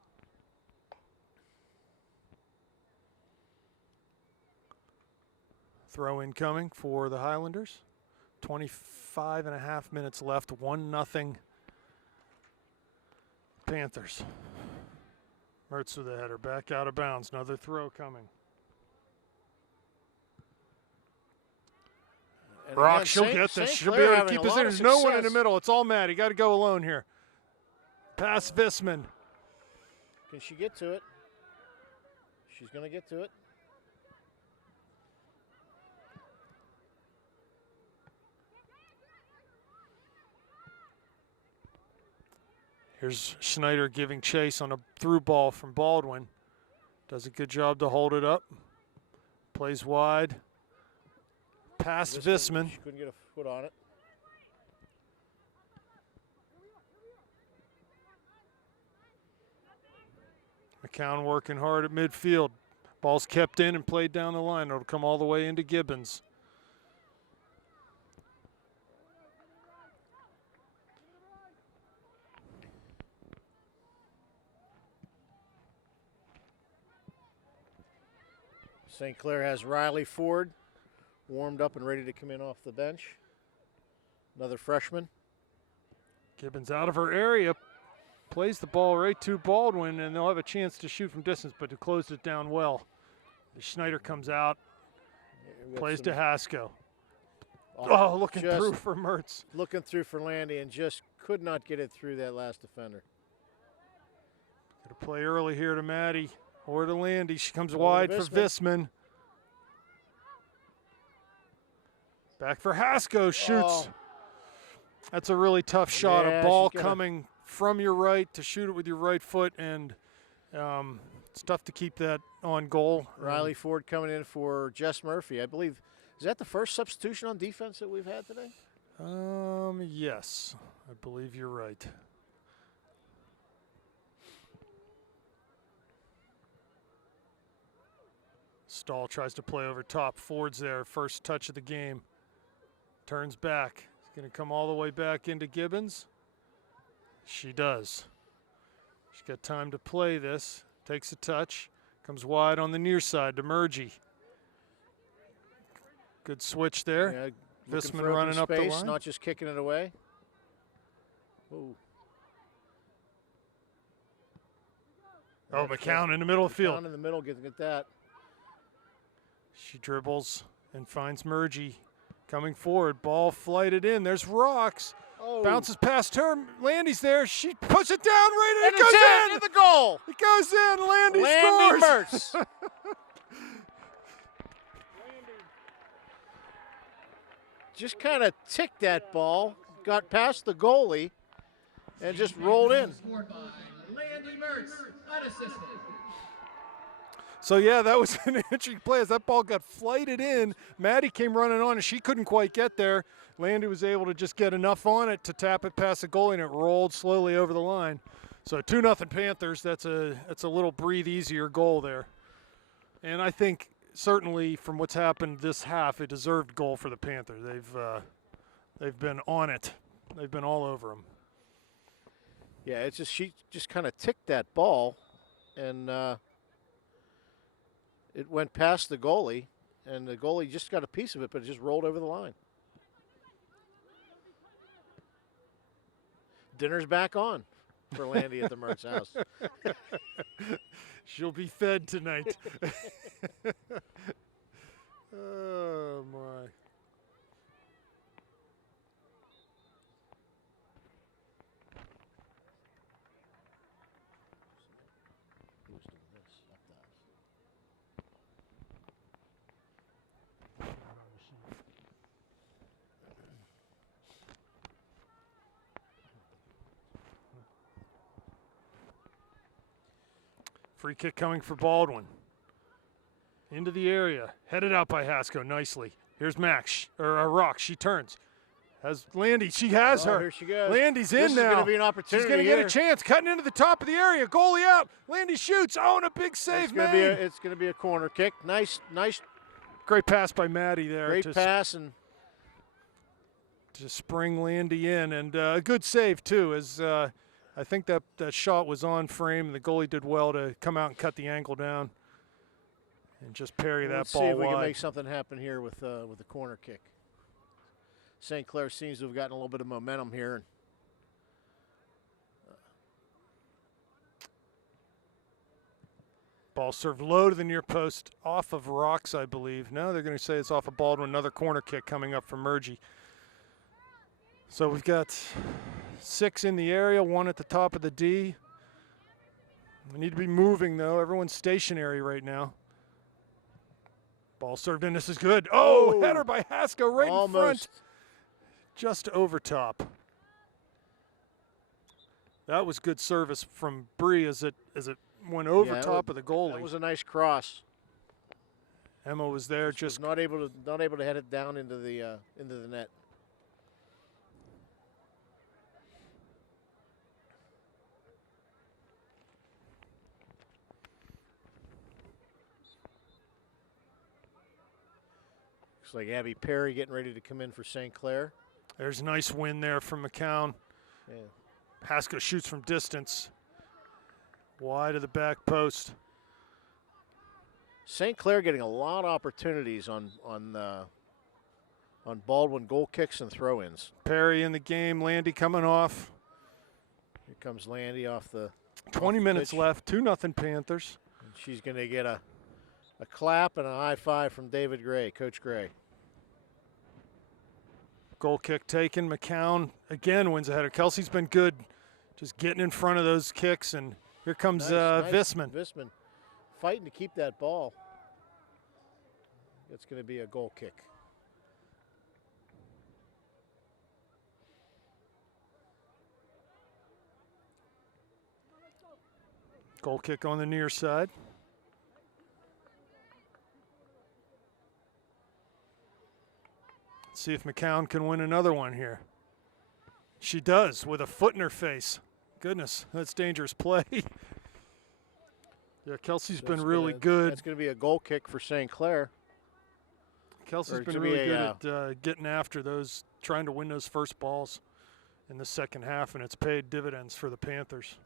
Throw in coming for the Highlanders. 25.5 minutes left. 1-0 Panthers. Mertz with the header. Back out of bounds. Another throw coming. Rock, she'll get this. She'll be able to keep position. There's no one in the middle. It's all Matt. He got to go alone here. Pass Visman. Can she get to it? She's going to get to it. Here's Schneider giving chase on a through ball from Baldwin. Does a good job to hold it up. Plays wide. Pass Visman. She couldn't get a foot on it. McCown working hard at midfield. Ball's kept in and played down the line. It'll come all the way into Gibbons. St. Clair has Riley Ford warmed up and ready to come in off the bench. Another freshman. Gibbons out of her area. Plays the ball right to Baldwin, and they'll have a chance to shoot from distance, but to close it down well. Schneider comes out, plays to Hasko. Oh, looking through for Mertz. Looking through for Landy and just could not get it through that last defender. Got to play early here to Maddie or to Landy. She comes wide for Visman. Back for Hasko, shoots. Oh. That's a really tough shot. A ball coming from your right to shoot it with your right foot, and it's tough to keep that on goal. Riley Ford coming in for Jess Murphy. I believe, is that the first substitution on defense that we've had today? Yes, I believe you're right. Stahl tries to play over top. Ford's there, first touch of the game. Turns back. He's going to come all the way back into Gibbons. She does. She's got time to play this. Takes a touch. Comes wide on the near side to Murgy. Good switch there. Yeah, Visman running up the line. Not just kicking it away. Ooh. Oh, McCown in the middle of the field. Down in the middle, getting at that. She dribbles and finds Murgy coming forward. Ball flighted in. There's Rocks. Oh. Bounces past her. Landy's there. She puts it down right, and it it's goes in. The goal. It goes in. Landy scores. Mertz. just kind of ticked that ball, got past the goalie, and just rolled in. Scored by Landy Mertz, unassisted. So, yeah, that was an interesting play as that ball got flighted in. Maddie came running on, and she couldn't quite get there. Landy was able to just get enough on it to tap it past the goalie, and it rolled slowly over the line. So 2-0 Panthers. That's a little breathe easier goal there. And I think certainly from what's happened this half, a deserved goal for the Panthers. They've been on it. They've been all over them. Yeah, it's just she just kind of ticked that ball, and it went past the goalie, and the goalie just got a piece of it, but it just rolled over the line. Dinner's back on for Landy at the Mertz house. She'll be fed tonight. Oh, my. Free kick coming for Baldwin. Into the area. Headed out by Hasko nicely. Here's Max, or Rock. She turns. Has Landy. She has her. Here she goes. Landy's in This is now. going to be an opportunity. She's going to get here. a chance. Cutting into the top of the area. Goalie out. Landy shoots. Oh, and a big save made. It's going to be a corner kick. Nice. Great pass by Maddie there. Great pass and to spring Landy in, and a good save too. As I think that shot was on frame, and the goalie did well to come out and cut the ankle down, and just parry that ball see if wide. we can make something happen here with the corner kick. St. Clair seems to have gotten a little bit of momentum here. Ball served low to the near post, off of Rocks, I believe. No, they're going to say it's off of Baldwin. Another corner kick coming up from Murgy. So we've got 6 in the area, 1 at the top of the D. We need to be moving, though. Everyone's stationary right now. Ball served in. This is good. Oh, header by Hasko right in front. Just over top. That was good service from Bree as it went over top of the goalie. That was a nice cross. Emma was there, just not able to head it down into the net. Looks like Abby Perry getting ready to come in for St. Clair. There's a nice win there from McCown. Yeah. Hasko shoots from distance. Wide of the back post. St. Clair getting a lot of opportunities on Baldwin goal kicks and throw-ins. Perry in the game. Landy coming off. Here comes Landy off the 20 minutes pitch. left. 2-0 Panthers. And she's going to get a clap and a high five from David Gray, Coach Gray. Goal kick taken. McCown again wins a header. Kelsey's been good just getting in front of those kicks, and here comes Visman. Visman fighting to keep that ball. It's going to be a goal kick. Goal kick on the near side. Let's see if McCown can win another one here. She does with a foot in her face. Goodness, that's dangerous play. Yeah, Kelsey's been really good. That's going to be a goal kick for St. Clair. Kelsey's been really good at getting after those, trying to win those first balls in the second half, and it's paid dividends for the Panthers.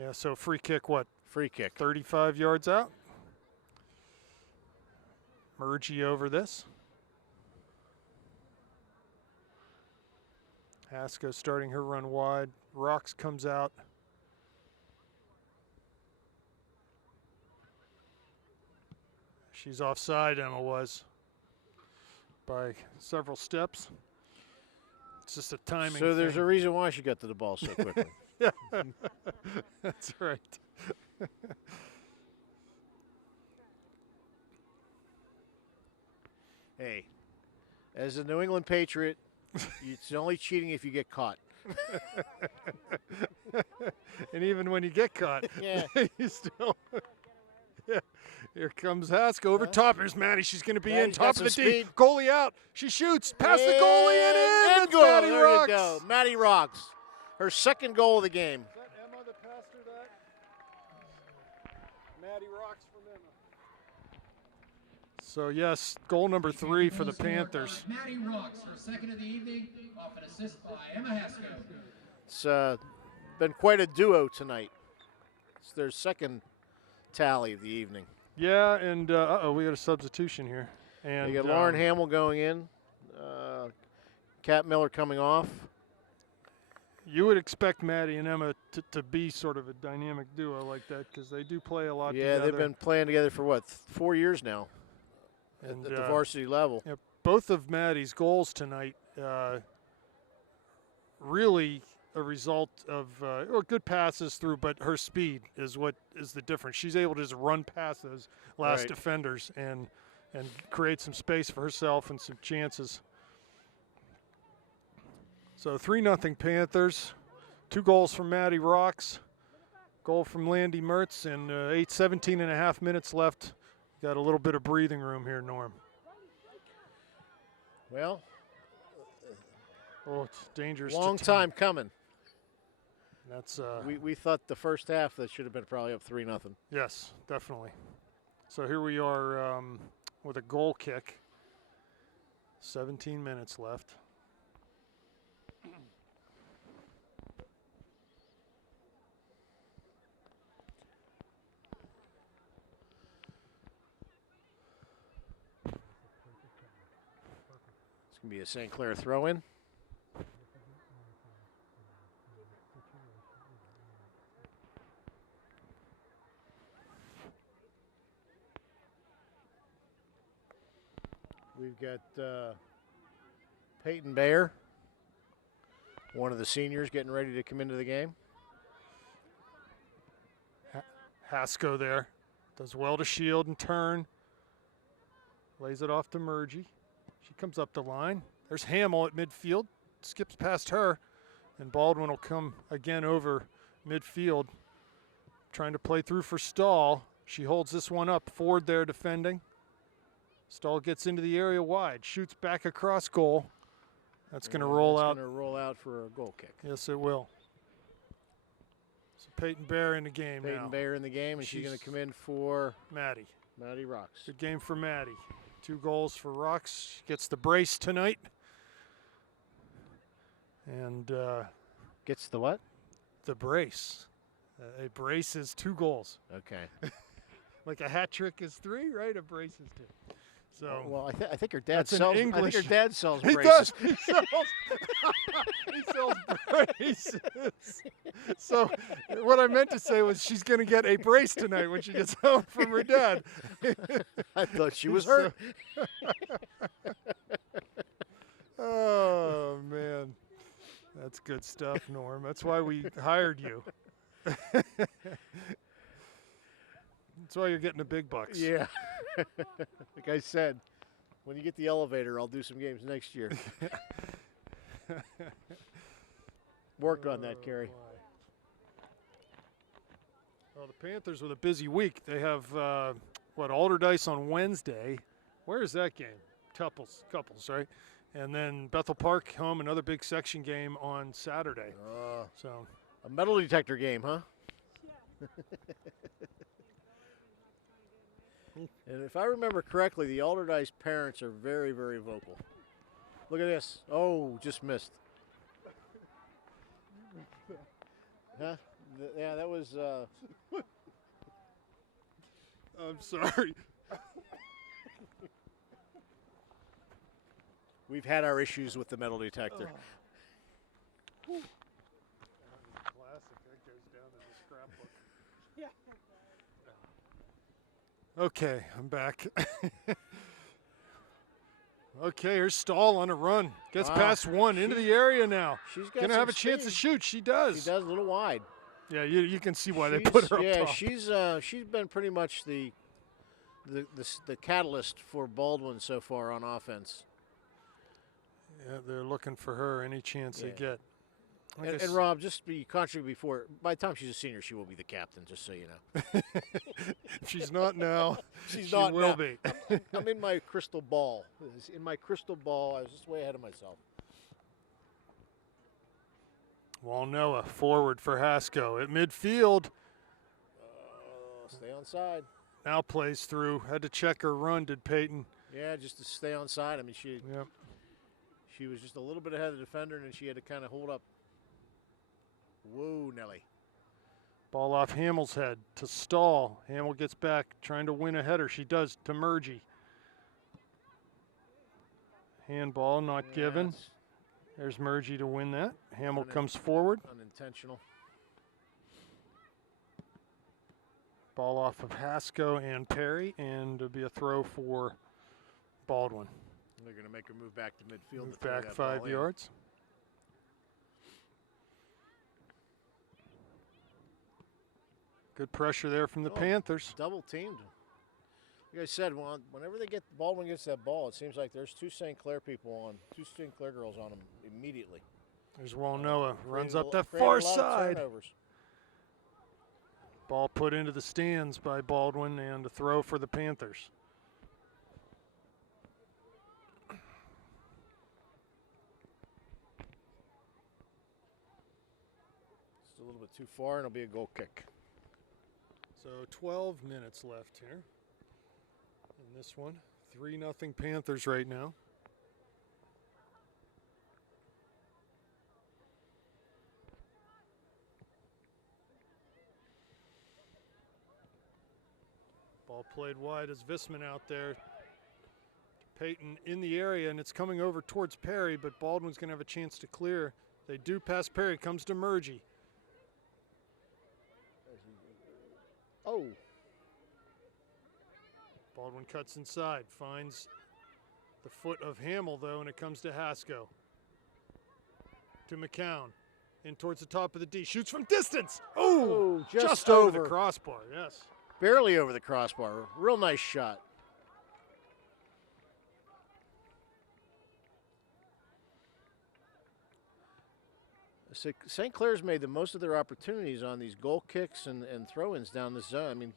Yeah, so free kick, what? Free kick. 35 yards out. Murgy over this. Hasko starting her run wide. Rocks comes out. She's offside, Emma was, by several steps. It's just a timing So there's thing. a reason why she got to the ball so quickly. Yeah, that's right. Hey, As a New England Patriot, it's only cheating if you get caught. And even when you get caught, Yeah. you still. Yeah. Here comes Haskell over top. Here's Maddie. She's going to be in. Maddie's got Top of the some D. speed. Goalie out. She shoots. Past the goalie and in. That's goal. Maddie There Rocks. you go. Maddie Rocks. Her second goal of the game. Is that Emma that passed her that? Maddie Rocks from Emma. So, yes, goal number 3 for the Panthers. Maddie Rocks, her second of the evening, off an assist by Emma Haskell. It's been quite a duo tonight. It's their second tally of the evening. Yeah, and we got a substitution here. And You got Lauren Hamill going in, Kat Miller coming off. You would expect Maddie and Emma to be sort of a dynamic duo like that because they do play a lot together. Yeah, they've been playing together for, what, 4 years now and, at the varsity level. Yeah, both of Maddie's goals tonight really a result of good passes through, but her speed is what is the difference. She's able to just run past those last Right. defenders and create some space for herself and some chances. So 3-0 Panthers. 2 goals from Maddie Rocks. Goal from Landy Mertz, and 17 and a half minutes left. Got a little bit of breathing room here, Norm. Well, Oh, it's dangerous. long to time coming. That's We thought the first half that should have been probably up 3-0. yes, definitely. So here we are with a goal kick. 17 minutes left. It's going to be a St. Clair throw-in. We've got Peyton Bayer, one of the seniors, getting ready to come into the game. Haskell there. Does well to shield and turn. Lays it off to Murgy. She comes up the line. There's Hamill at midfield. Skips past her. And Baldwin will come again over midfield. Trying to play through for Stahl. She holds this one up. Ford there defending. Stahl gets into the area wide. Shoots back across goal. That's going to roll out. Going to roll out for a goal kick. Yes, it will. So Peyton Bear in the game now. Peyton Bayer in the game, and she's going to come in for Maddie. Maddie Rocks. Good game for Maddie. 2 goals for Rocks. She gets the brace tonight. And Gets the what? the brace. A brace is 2 goals. Okay. Like a hat trick is 3, right? A brace is 2. So Well, I think her dad That's in sells. I English. think her dad sells he braces. does. He sells braces. So what I meant to say was she's going to get a brace tonight when she gets home from her dad. I thought she was hurt. Oh, man. That's good stuff, Norm. That's why we hired you. That's why you're getting the big bucks. Yeah. Like I said, when you get the elevator, I'll do some games next year. Work on that, Kerry. Well, the Panthers with a busy week. They have, Alderdice on Wednesday. Where is that game? Couples, right? And then Bethel Park home, another big section game on Saturday. So A metal detector game, huh? And if I remember correctly, the Alderdice parents are very, very vocal. Look at this. Oh, just missed. Huh? Yeah, that was. I'm sorry. We've had our issues with the metal detector. Classic. That goes down to the scrapbook. Okay, I'm back. Okay, here's Stahl on a run. Gets Wow. past one into the area now. She's got Gonna some have a chance to speed. shoot. She does. She does a little wide. Yeah, you can see why they put her up top. She's been pretty much the catalyst for Baldwin so far on offense. Yeah, they're looking for her any chance they get. And Rob, just be contrary before, by the time she's a senior, she will be the captain, just so you know. If she's not now, She will now. be. I'm in my crystal ball. In my crystal ball, I was just way ahead of myself. Walnoa forward for Hasko at midfield. Stay on side. Now plays through. Had to check her run, did Peyton. Yeah, just to stay on side. I mean, she was just a little bit ahead of the defender, and then she had to kind of hold up. Whoa, Nelly. Ball off Hamill's head to Stahl. Hamill gets back, trying to win a header. She does to Murgy. Handball not given. There's Murgy to win that. Hamill comes forward. Unintentional. Ball off of Hasko and Perry, and it'll be a throw for Baldwin. They're going to make her move back to midfield. Move back 5 yards. Good pressure there from the Panthers. Double teamed. Like I said, whenever Baldwin gets that ball, it seems like there's 2 St. Clair people on, 2 St. Clair girls on him immediately. There's Walnoa, runs up that creating far a lot of side. turnovers. Ball put into the stands by Baldwin, and a throw for the Panthers. It's a little bit too far, and it'll be a goal kick. So 12 minutes left here in this one. 3-0 Panthers right now. Ball played wide as Visman out there. Peyton in the area, and it's coming over towards Perry, but Baldwin's going to have a chance to clear. They do pass Perry, comes to Murgy. Oh. Baldwin cuts inside, finds the foot of Hamill, though, and it comes to Hasko. To McCown, in towards the top of the D, shoots from distance. Oh, just over the crossbar, yes. Barely over the crossbar. Real nice shot. St. Clair's made the most of their opportunities on these goal kicks and throw-ins down the zone. I mean,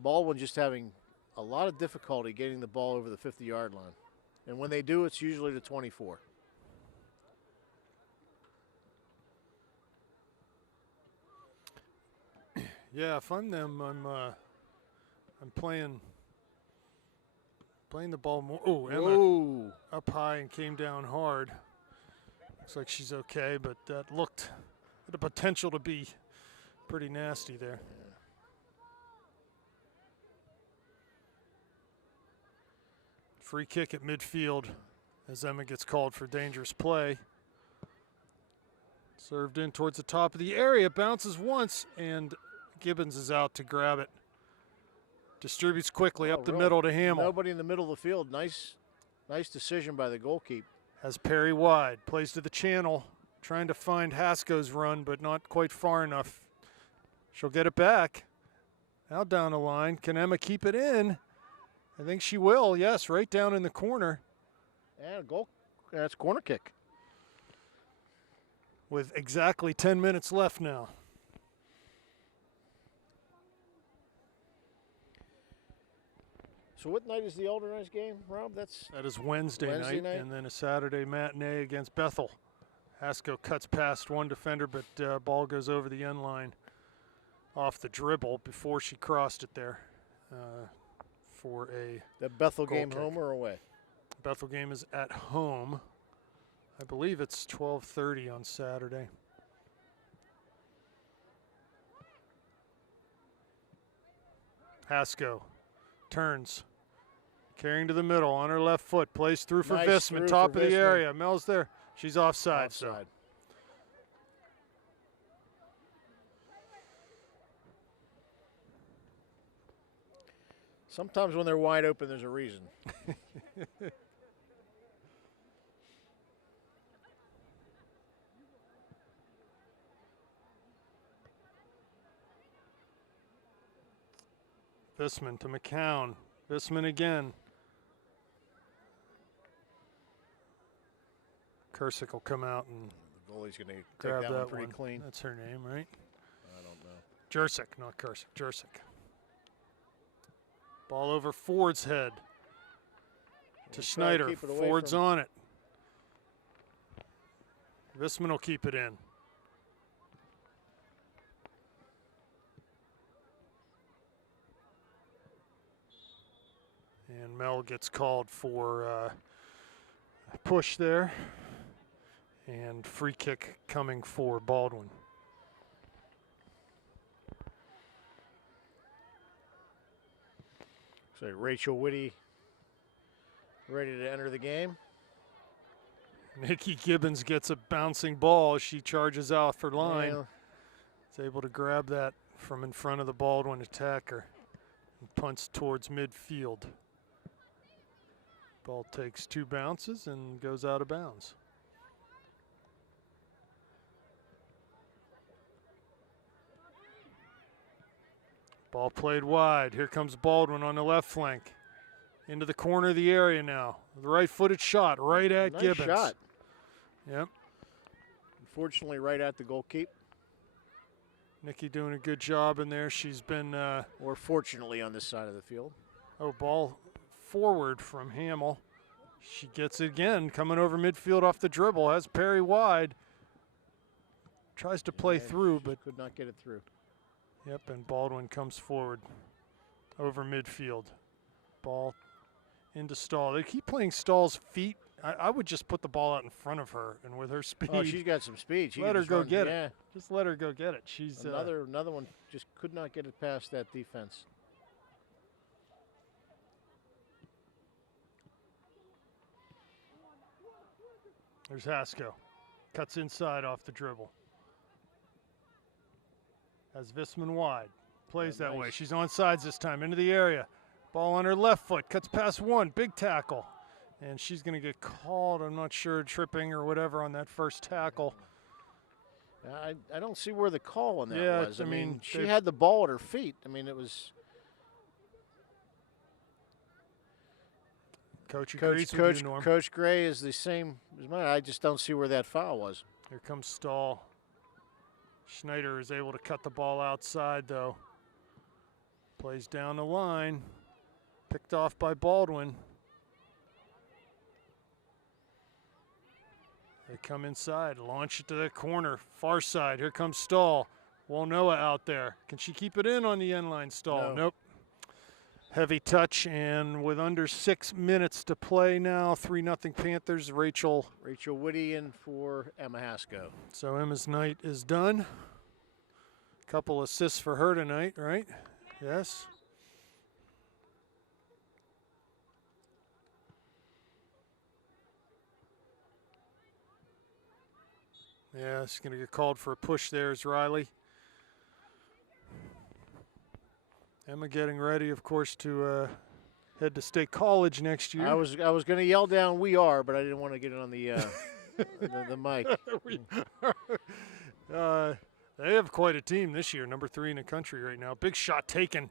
Baldwin just having a lot of difficulty getting the ball over the 50-yard line. And when they do, it's usually the 24. Yeah, if I'm them, I'm playing the ball more. Oh, Emma up high and came down hard. Looks like she's okay, but that looked had the potential to be pretty nasty there. Free kick at midfield as Emma gets called for dangerous play. Served in towards the top of the area, bounces once, and Gibbons is out to grab it. Distributes quickly up the middle to Hamill. Nobody in the middle of the field. Nice decision by the goalkeeper. Has Perry wide, plays to the channel, trying to find Hasko's run, but not quite far enough. She'll get it back. Now down the line. Can Emma keep it in? I think she will, yes, right down in the corner. And goal. That's corner kick. With exactly 10 minutes left now. So what night is the Alderness game, Rob? That is Wednesday night, and then a Saturday matinee against Bethel. Hasko cuts past one defender, but ball goes over the end line off the dribble before she crossed it there for a The Bethel game kick. home or away? Bethel game is at home. I believe it's 12:30 on Saturday. Hasko turns, carrying to the middle on her left foot, plays through for Visman, top of the area. Mel's there. She's offside. So. Sometimes when they're wide open, there's a reason. Visman to McCown. Visman again. Kursick will come out and The goalie's going to grab take that one that pretty one. clean. That's her name, right? I don't know. Jursick, not Kursick. Jursick. Ball over Ford's head to Try Schneider. keep it away Ford's from- on it. Visman will keep it in. And Mel gets called for a push there. And free kick coming for Baldwin. So Rachel Whitty ready to enter the game. Nikki Gibbons gets a bouncing ball. She charges out for line. Yeah, Is able to grab that from in front of the Baldwin attacker and punts towards midfield. Ball takes 2 bounces and goes out of bounds. Ball played wide. Here comes Baldwin on the left flank. Into the corner of the area now. The right-footed shot right at nice Gibbons. shot. Yep. Unfortunately, right at the goalkeeper. Nikki doing a good job in there. She's been, Or fortunately on this side of the field. ball forward from Hamill. She gets it again, coming over midfield off the dribble. Has Perry wide. Tries to play Yeah, through, she but could not get it through. yep, and Baldwin comes forward over midfield. Ball into Stahl. They keep playing Stahl's feet. I would just put the ball out in front of her, and with her speed, Oh, she's got some speed. She let can her just go run- get yeah. it. Just let her go get it. She's Another one just could not get it past that defense. There's Haskell. Cuts inside off the dribble. Has Visman wide. Plays Yeah, that way. nice. She's on sides this time. Into the area. Ball on her left foot. Cuts past one. Big tackle. And she's going to get called, I'm not sure, tripping or whatever on that first tackle. I don't see where the call on that Yeah, was. I mean, she they- had the ball at her feet. I mean, it was Coach agrees with you, Norm. Coach Gray is the same as mine. I just don't see where that foul was. Here comes Stahl. Schneider is able to cut the ball outside, though. Plays down the line. Picked off by Baldwin. They come inside, launch it to the corner, far side. Here comes Stahl. Walnoa out there. Can she keep it in on the end line, Stahl? No. Nope. Heavy touch, and with under 6 minutes to play now, 3-0 Panthers. Rachel. Rachel Whitty in for Emma Haskell. So Emma's night is done. Couple assists for her tonight, right? Yes. Yeah, she's going to get called for a push there is Riley. Emma getting ready, of course, to head to State College next year. I was going to yell down "We are," but I didn't want to get it on the the mic. They have quite a team this year, number 3 in the country right now. Big shot taken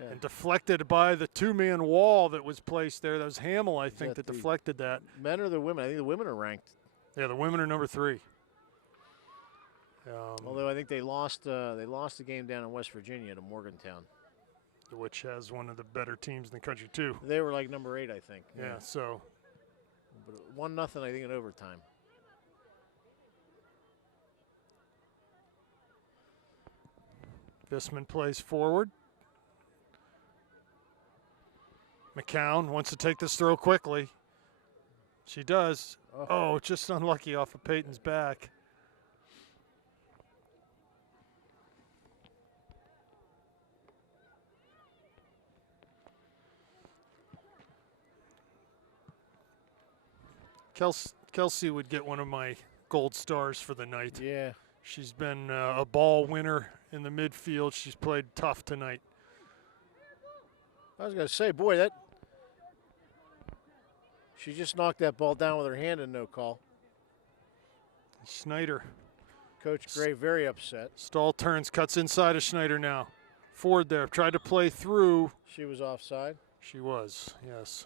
Yeah. and deflected by the 2-man wall that was placed there. That was Hamill, I think, that that the- deflected that. Men or the women? I think the women are ranked. Yeah, the women are number 3. Although I think they lost the game down in West Virginia to Morgantown. Which has one of the better teams in the country, too. They were like number 8, I think. Yeah, so But 1-0, I think, in overtime. Visman plays forward. McCown wants to take this throw quickly. She does. Oh, just unlucky off of Peyton's back. Kelsey would get one of my gold stars for the night. Yeah. She's been a ball winner in the midfield. She's played tough tonight. I was going to say, boy, that she just knocked that ball down with her hand and no call. Schneider. Coach Gray very upset. Stahl turns, cuts inside of Schneider now. Ford there tried to play through. She was offside. She was, yes.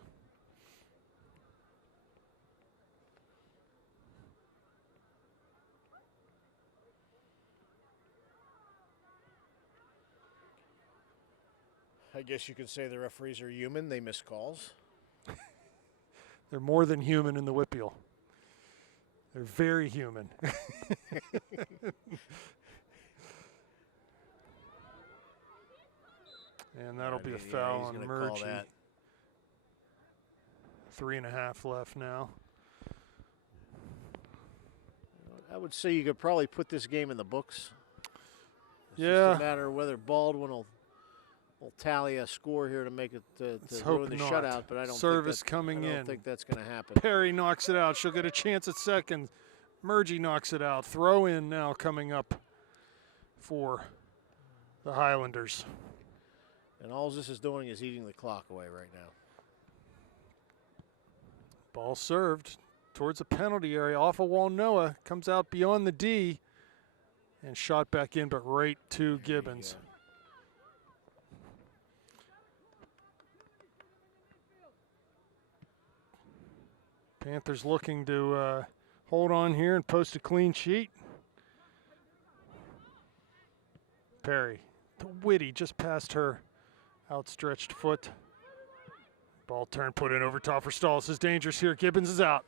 I guess you could say the referees are human. They miss calls. They're more than human in the Whippeal. They're very human. And that'll be a foul on Murgy. 3.5 left now. I would say you could probably put this game in the books. It's Yeah. just a matter of whether Baldwin will tally a score here to make it to ruin the shutout, but I don't Service think coming I in. don't think that's going to happen. Perry knocks it out. She'll get a chance at second. Murgy knocks it out. Throw in now coming up for the Highlanders. And all this is doing is eating the clock away right now. Ball served towards the penalty area. Off of Walnoa. Comes out beyond the D. And shot back in, but right to Gibbons. Panthers looking to hold on here and post a clean sheet. Perry to Whitty, just past her outstretched foot. Ball turn, put in over top for Stahl. This is dangerous here. Gibbons is out.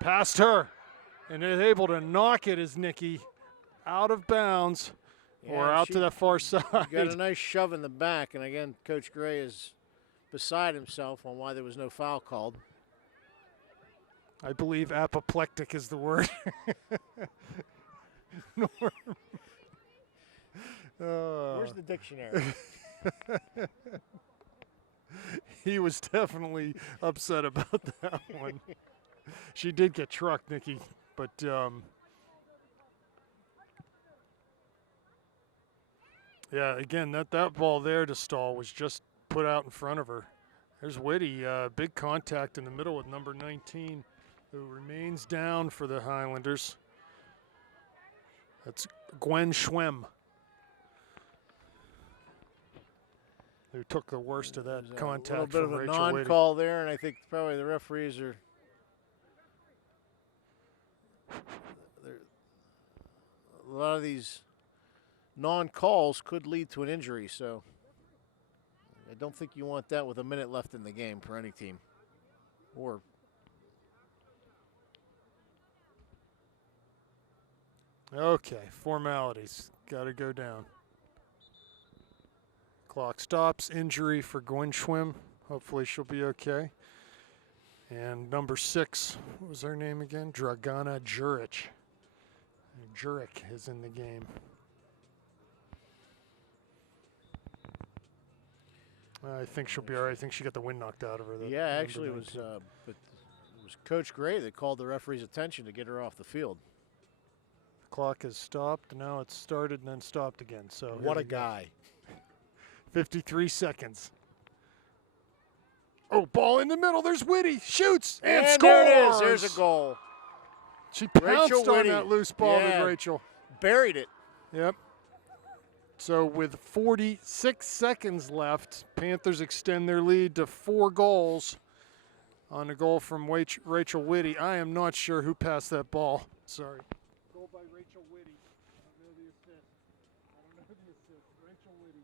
Past her. And is able to knock it as Nikki out of bounds or out to the far side. Got a nice shove in the back. And again, Coach Gray is beside himself on why there was no foul called. I believe apoplectic is the word. Norm. Where's the dictionary? He was definitely upset about that one. She did get trucked, Nikki, but yeah, again, that ball there to Stahl was just put out in front of her. There's Whitty, big contact in the middle with number 19, who remains down for the Highlanders. That's Gwen Schwem, who took the worst of that contact from Rachel Whitty. A little bit of a non-call there, and I think probably the referees are a lot of these non-calls could lead to an injury, so I don't think you want that with a minute left in the game for any team. Or okay, formalities got to go down. Clock stops. Injury for Gwen Schwim. Hopefully she'll be okay. And number 6, what was her name again? Dragana Juric. Juric is in the game. I think she'll be all right. I think she got the wind knocked out of her. Yeah, actually it was, but it was Coach Gray that called the referee's attention to get her off the field. The clock has stopped. Now it's started and then stopped again. So what a guy. 53 seconds. Oh, ball in the middle. There's Whitty. Shoots and scores. There it is. There's a goal. She pounced on that loose ball with Rachel. Buried it. Yep. So with 46 seconds left, Panthers extend their lead to 4 goals on a goal from Rachel Whitty. I am not sure who passed that ball. Sorry. Goal by Rachel Whitty. I don't know the assist. Rachel Whitty.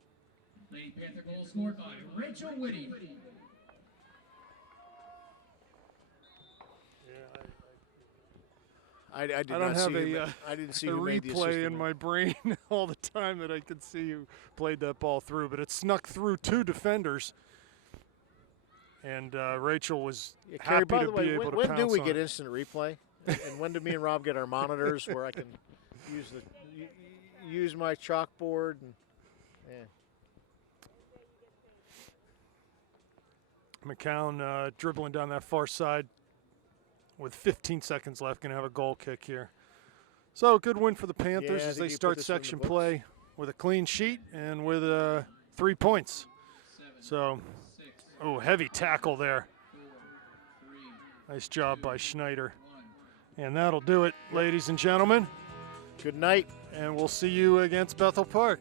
Lady Panther goal scored by Rachel Whitty. I did I don't not have see a, I didn't see a who made the replay assist in my brain all the time that I could see who played that ball through, but it snuck through 2 defenders. And Rachel was happy by to the way, be able to when pounce do we on get it. instant replay? And when do me and Rob get our monitors where I can use my chalkboard? And, McCown dribbling down that far side with 15 seconds left, going to have a goal kick here. So good win for the Panthers as they start section play with a clean sheet and with 3 points. So, heavy tackle there. Nice job by Schneider. And that'll do it, ladies and gentlemen. Good night. And we'll see you against Bethel Park.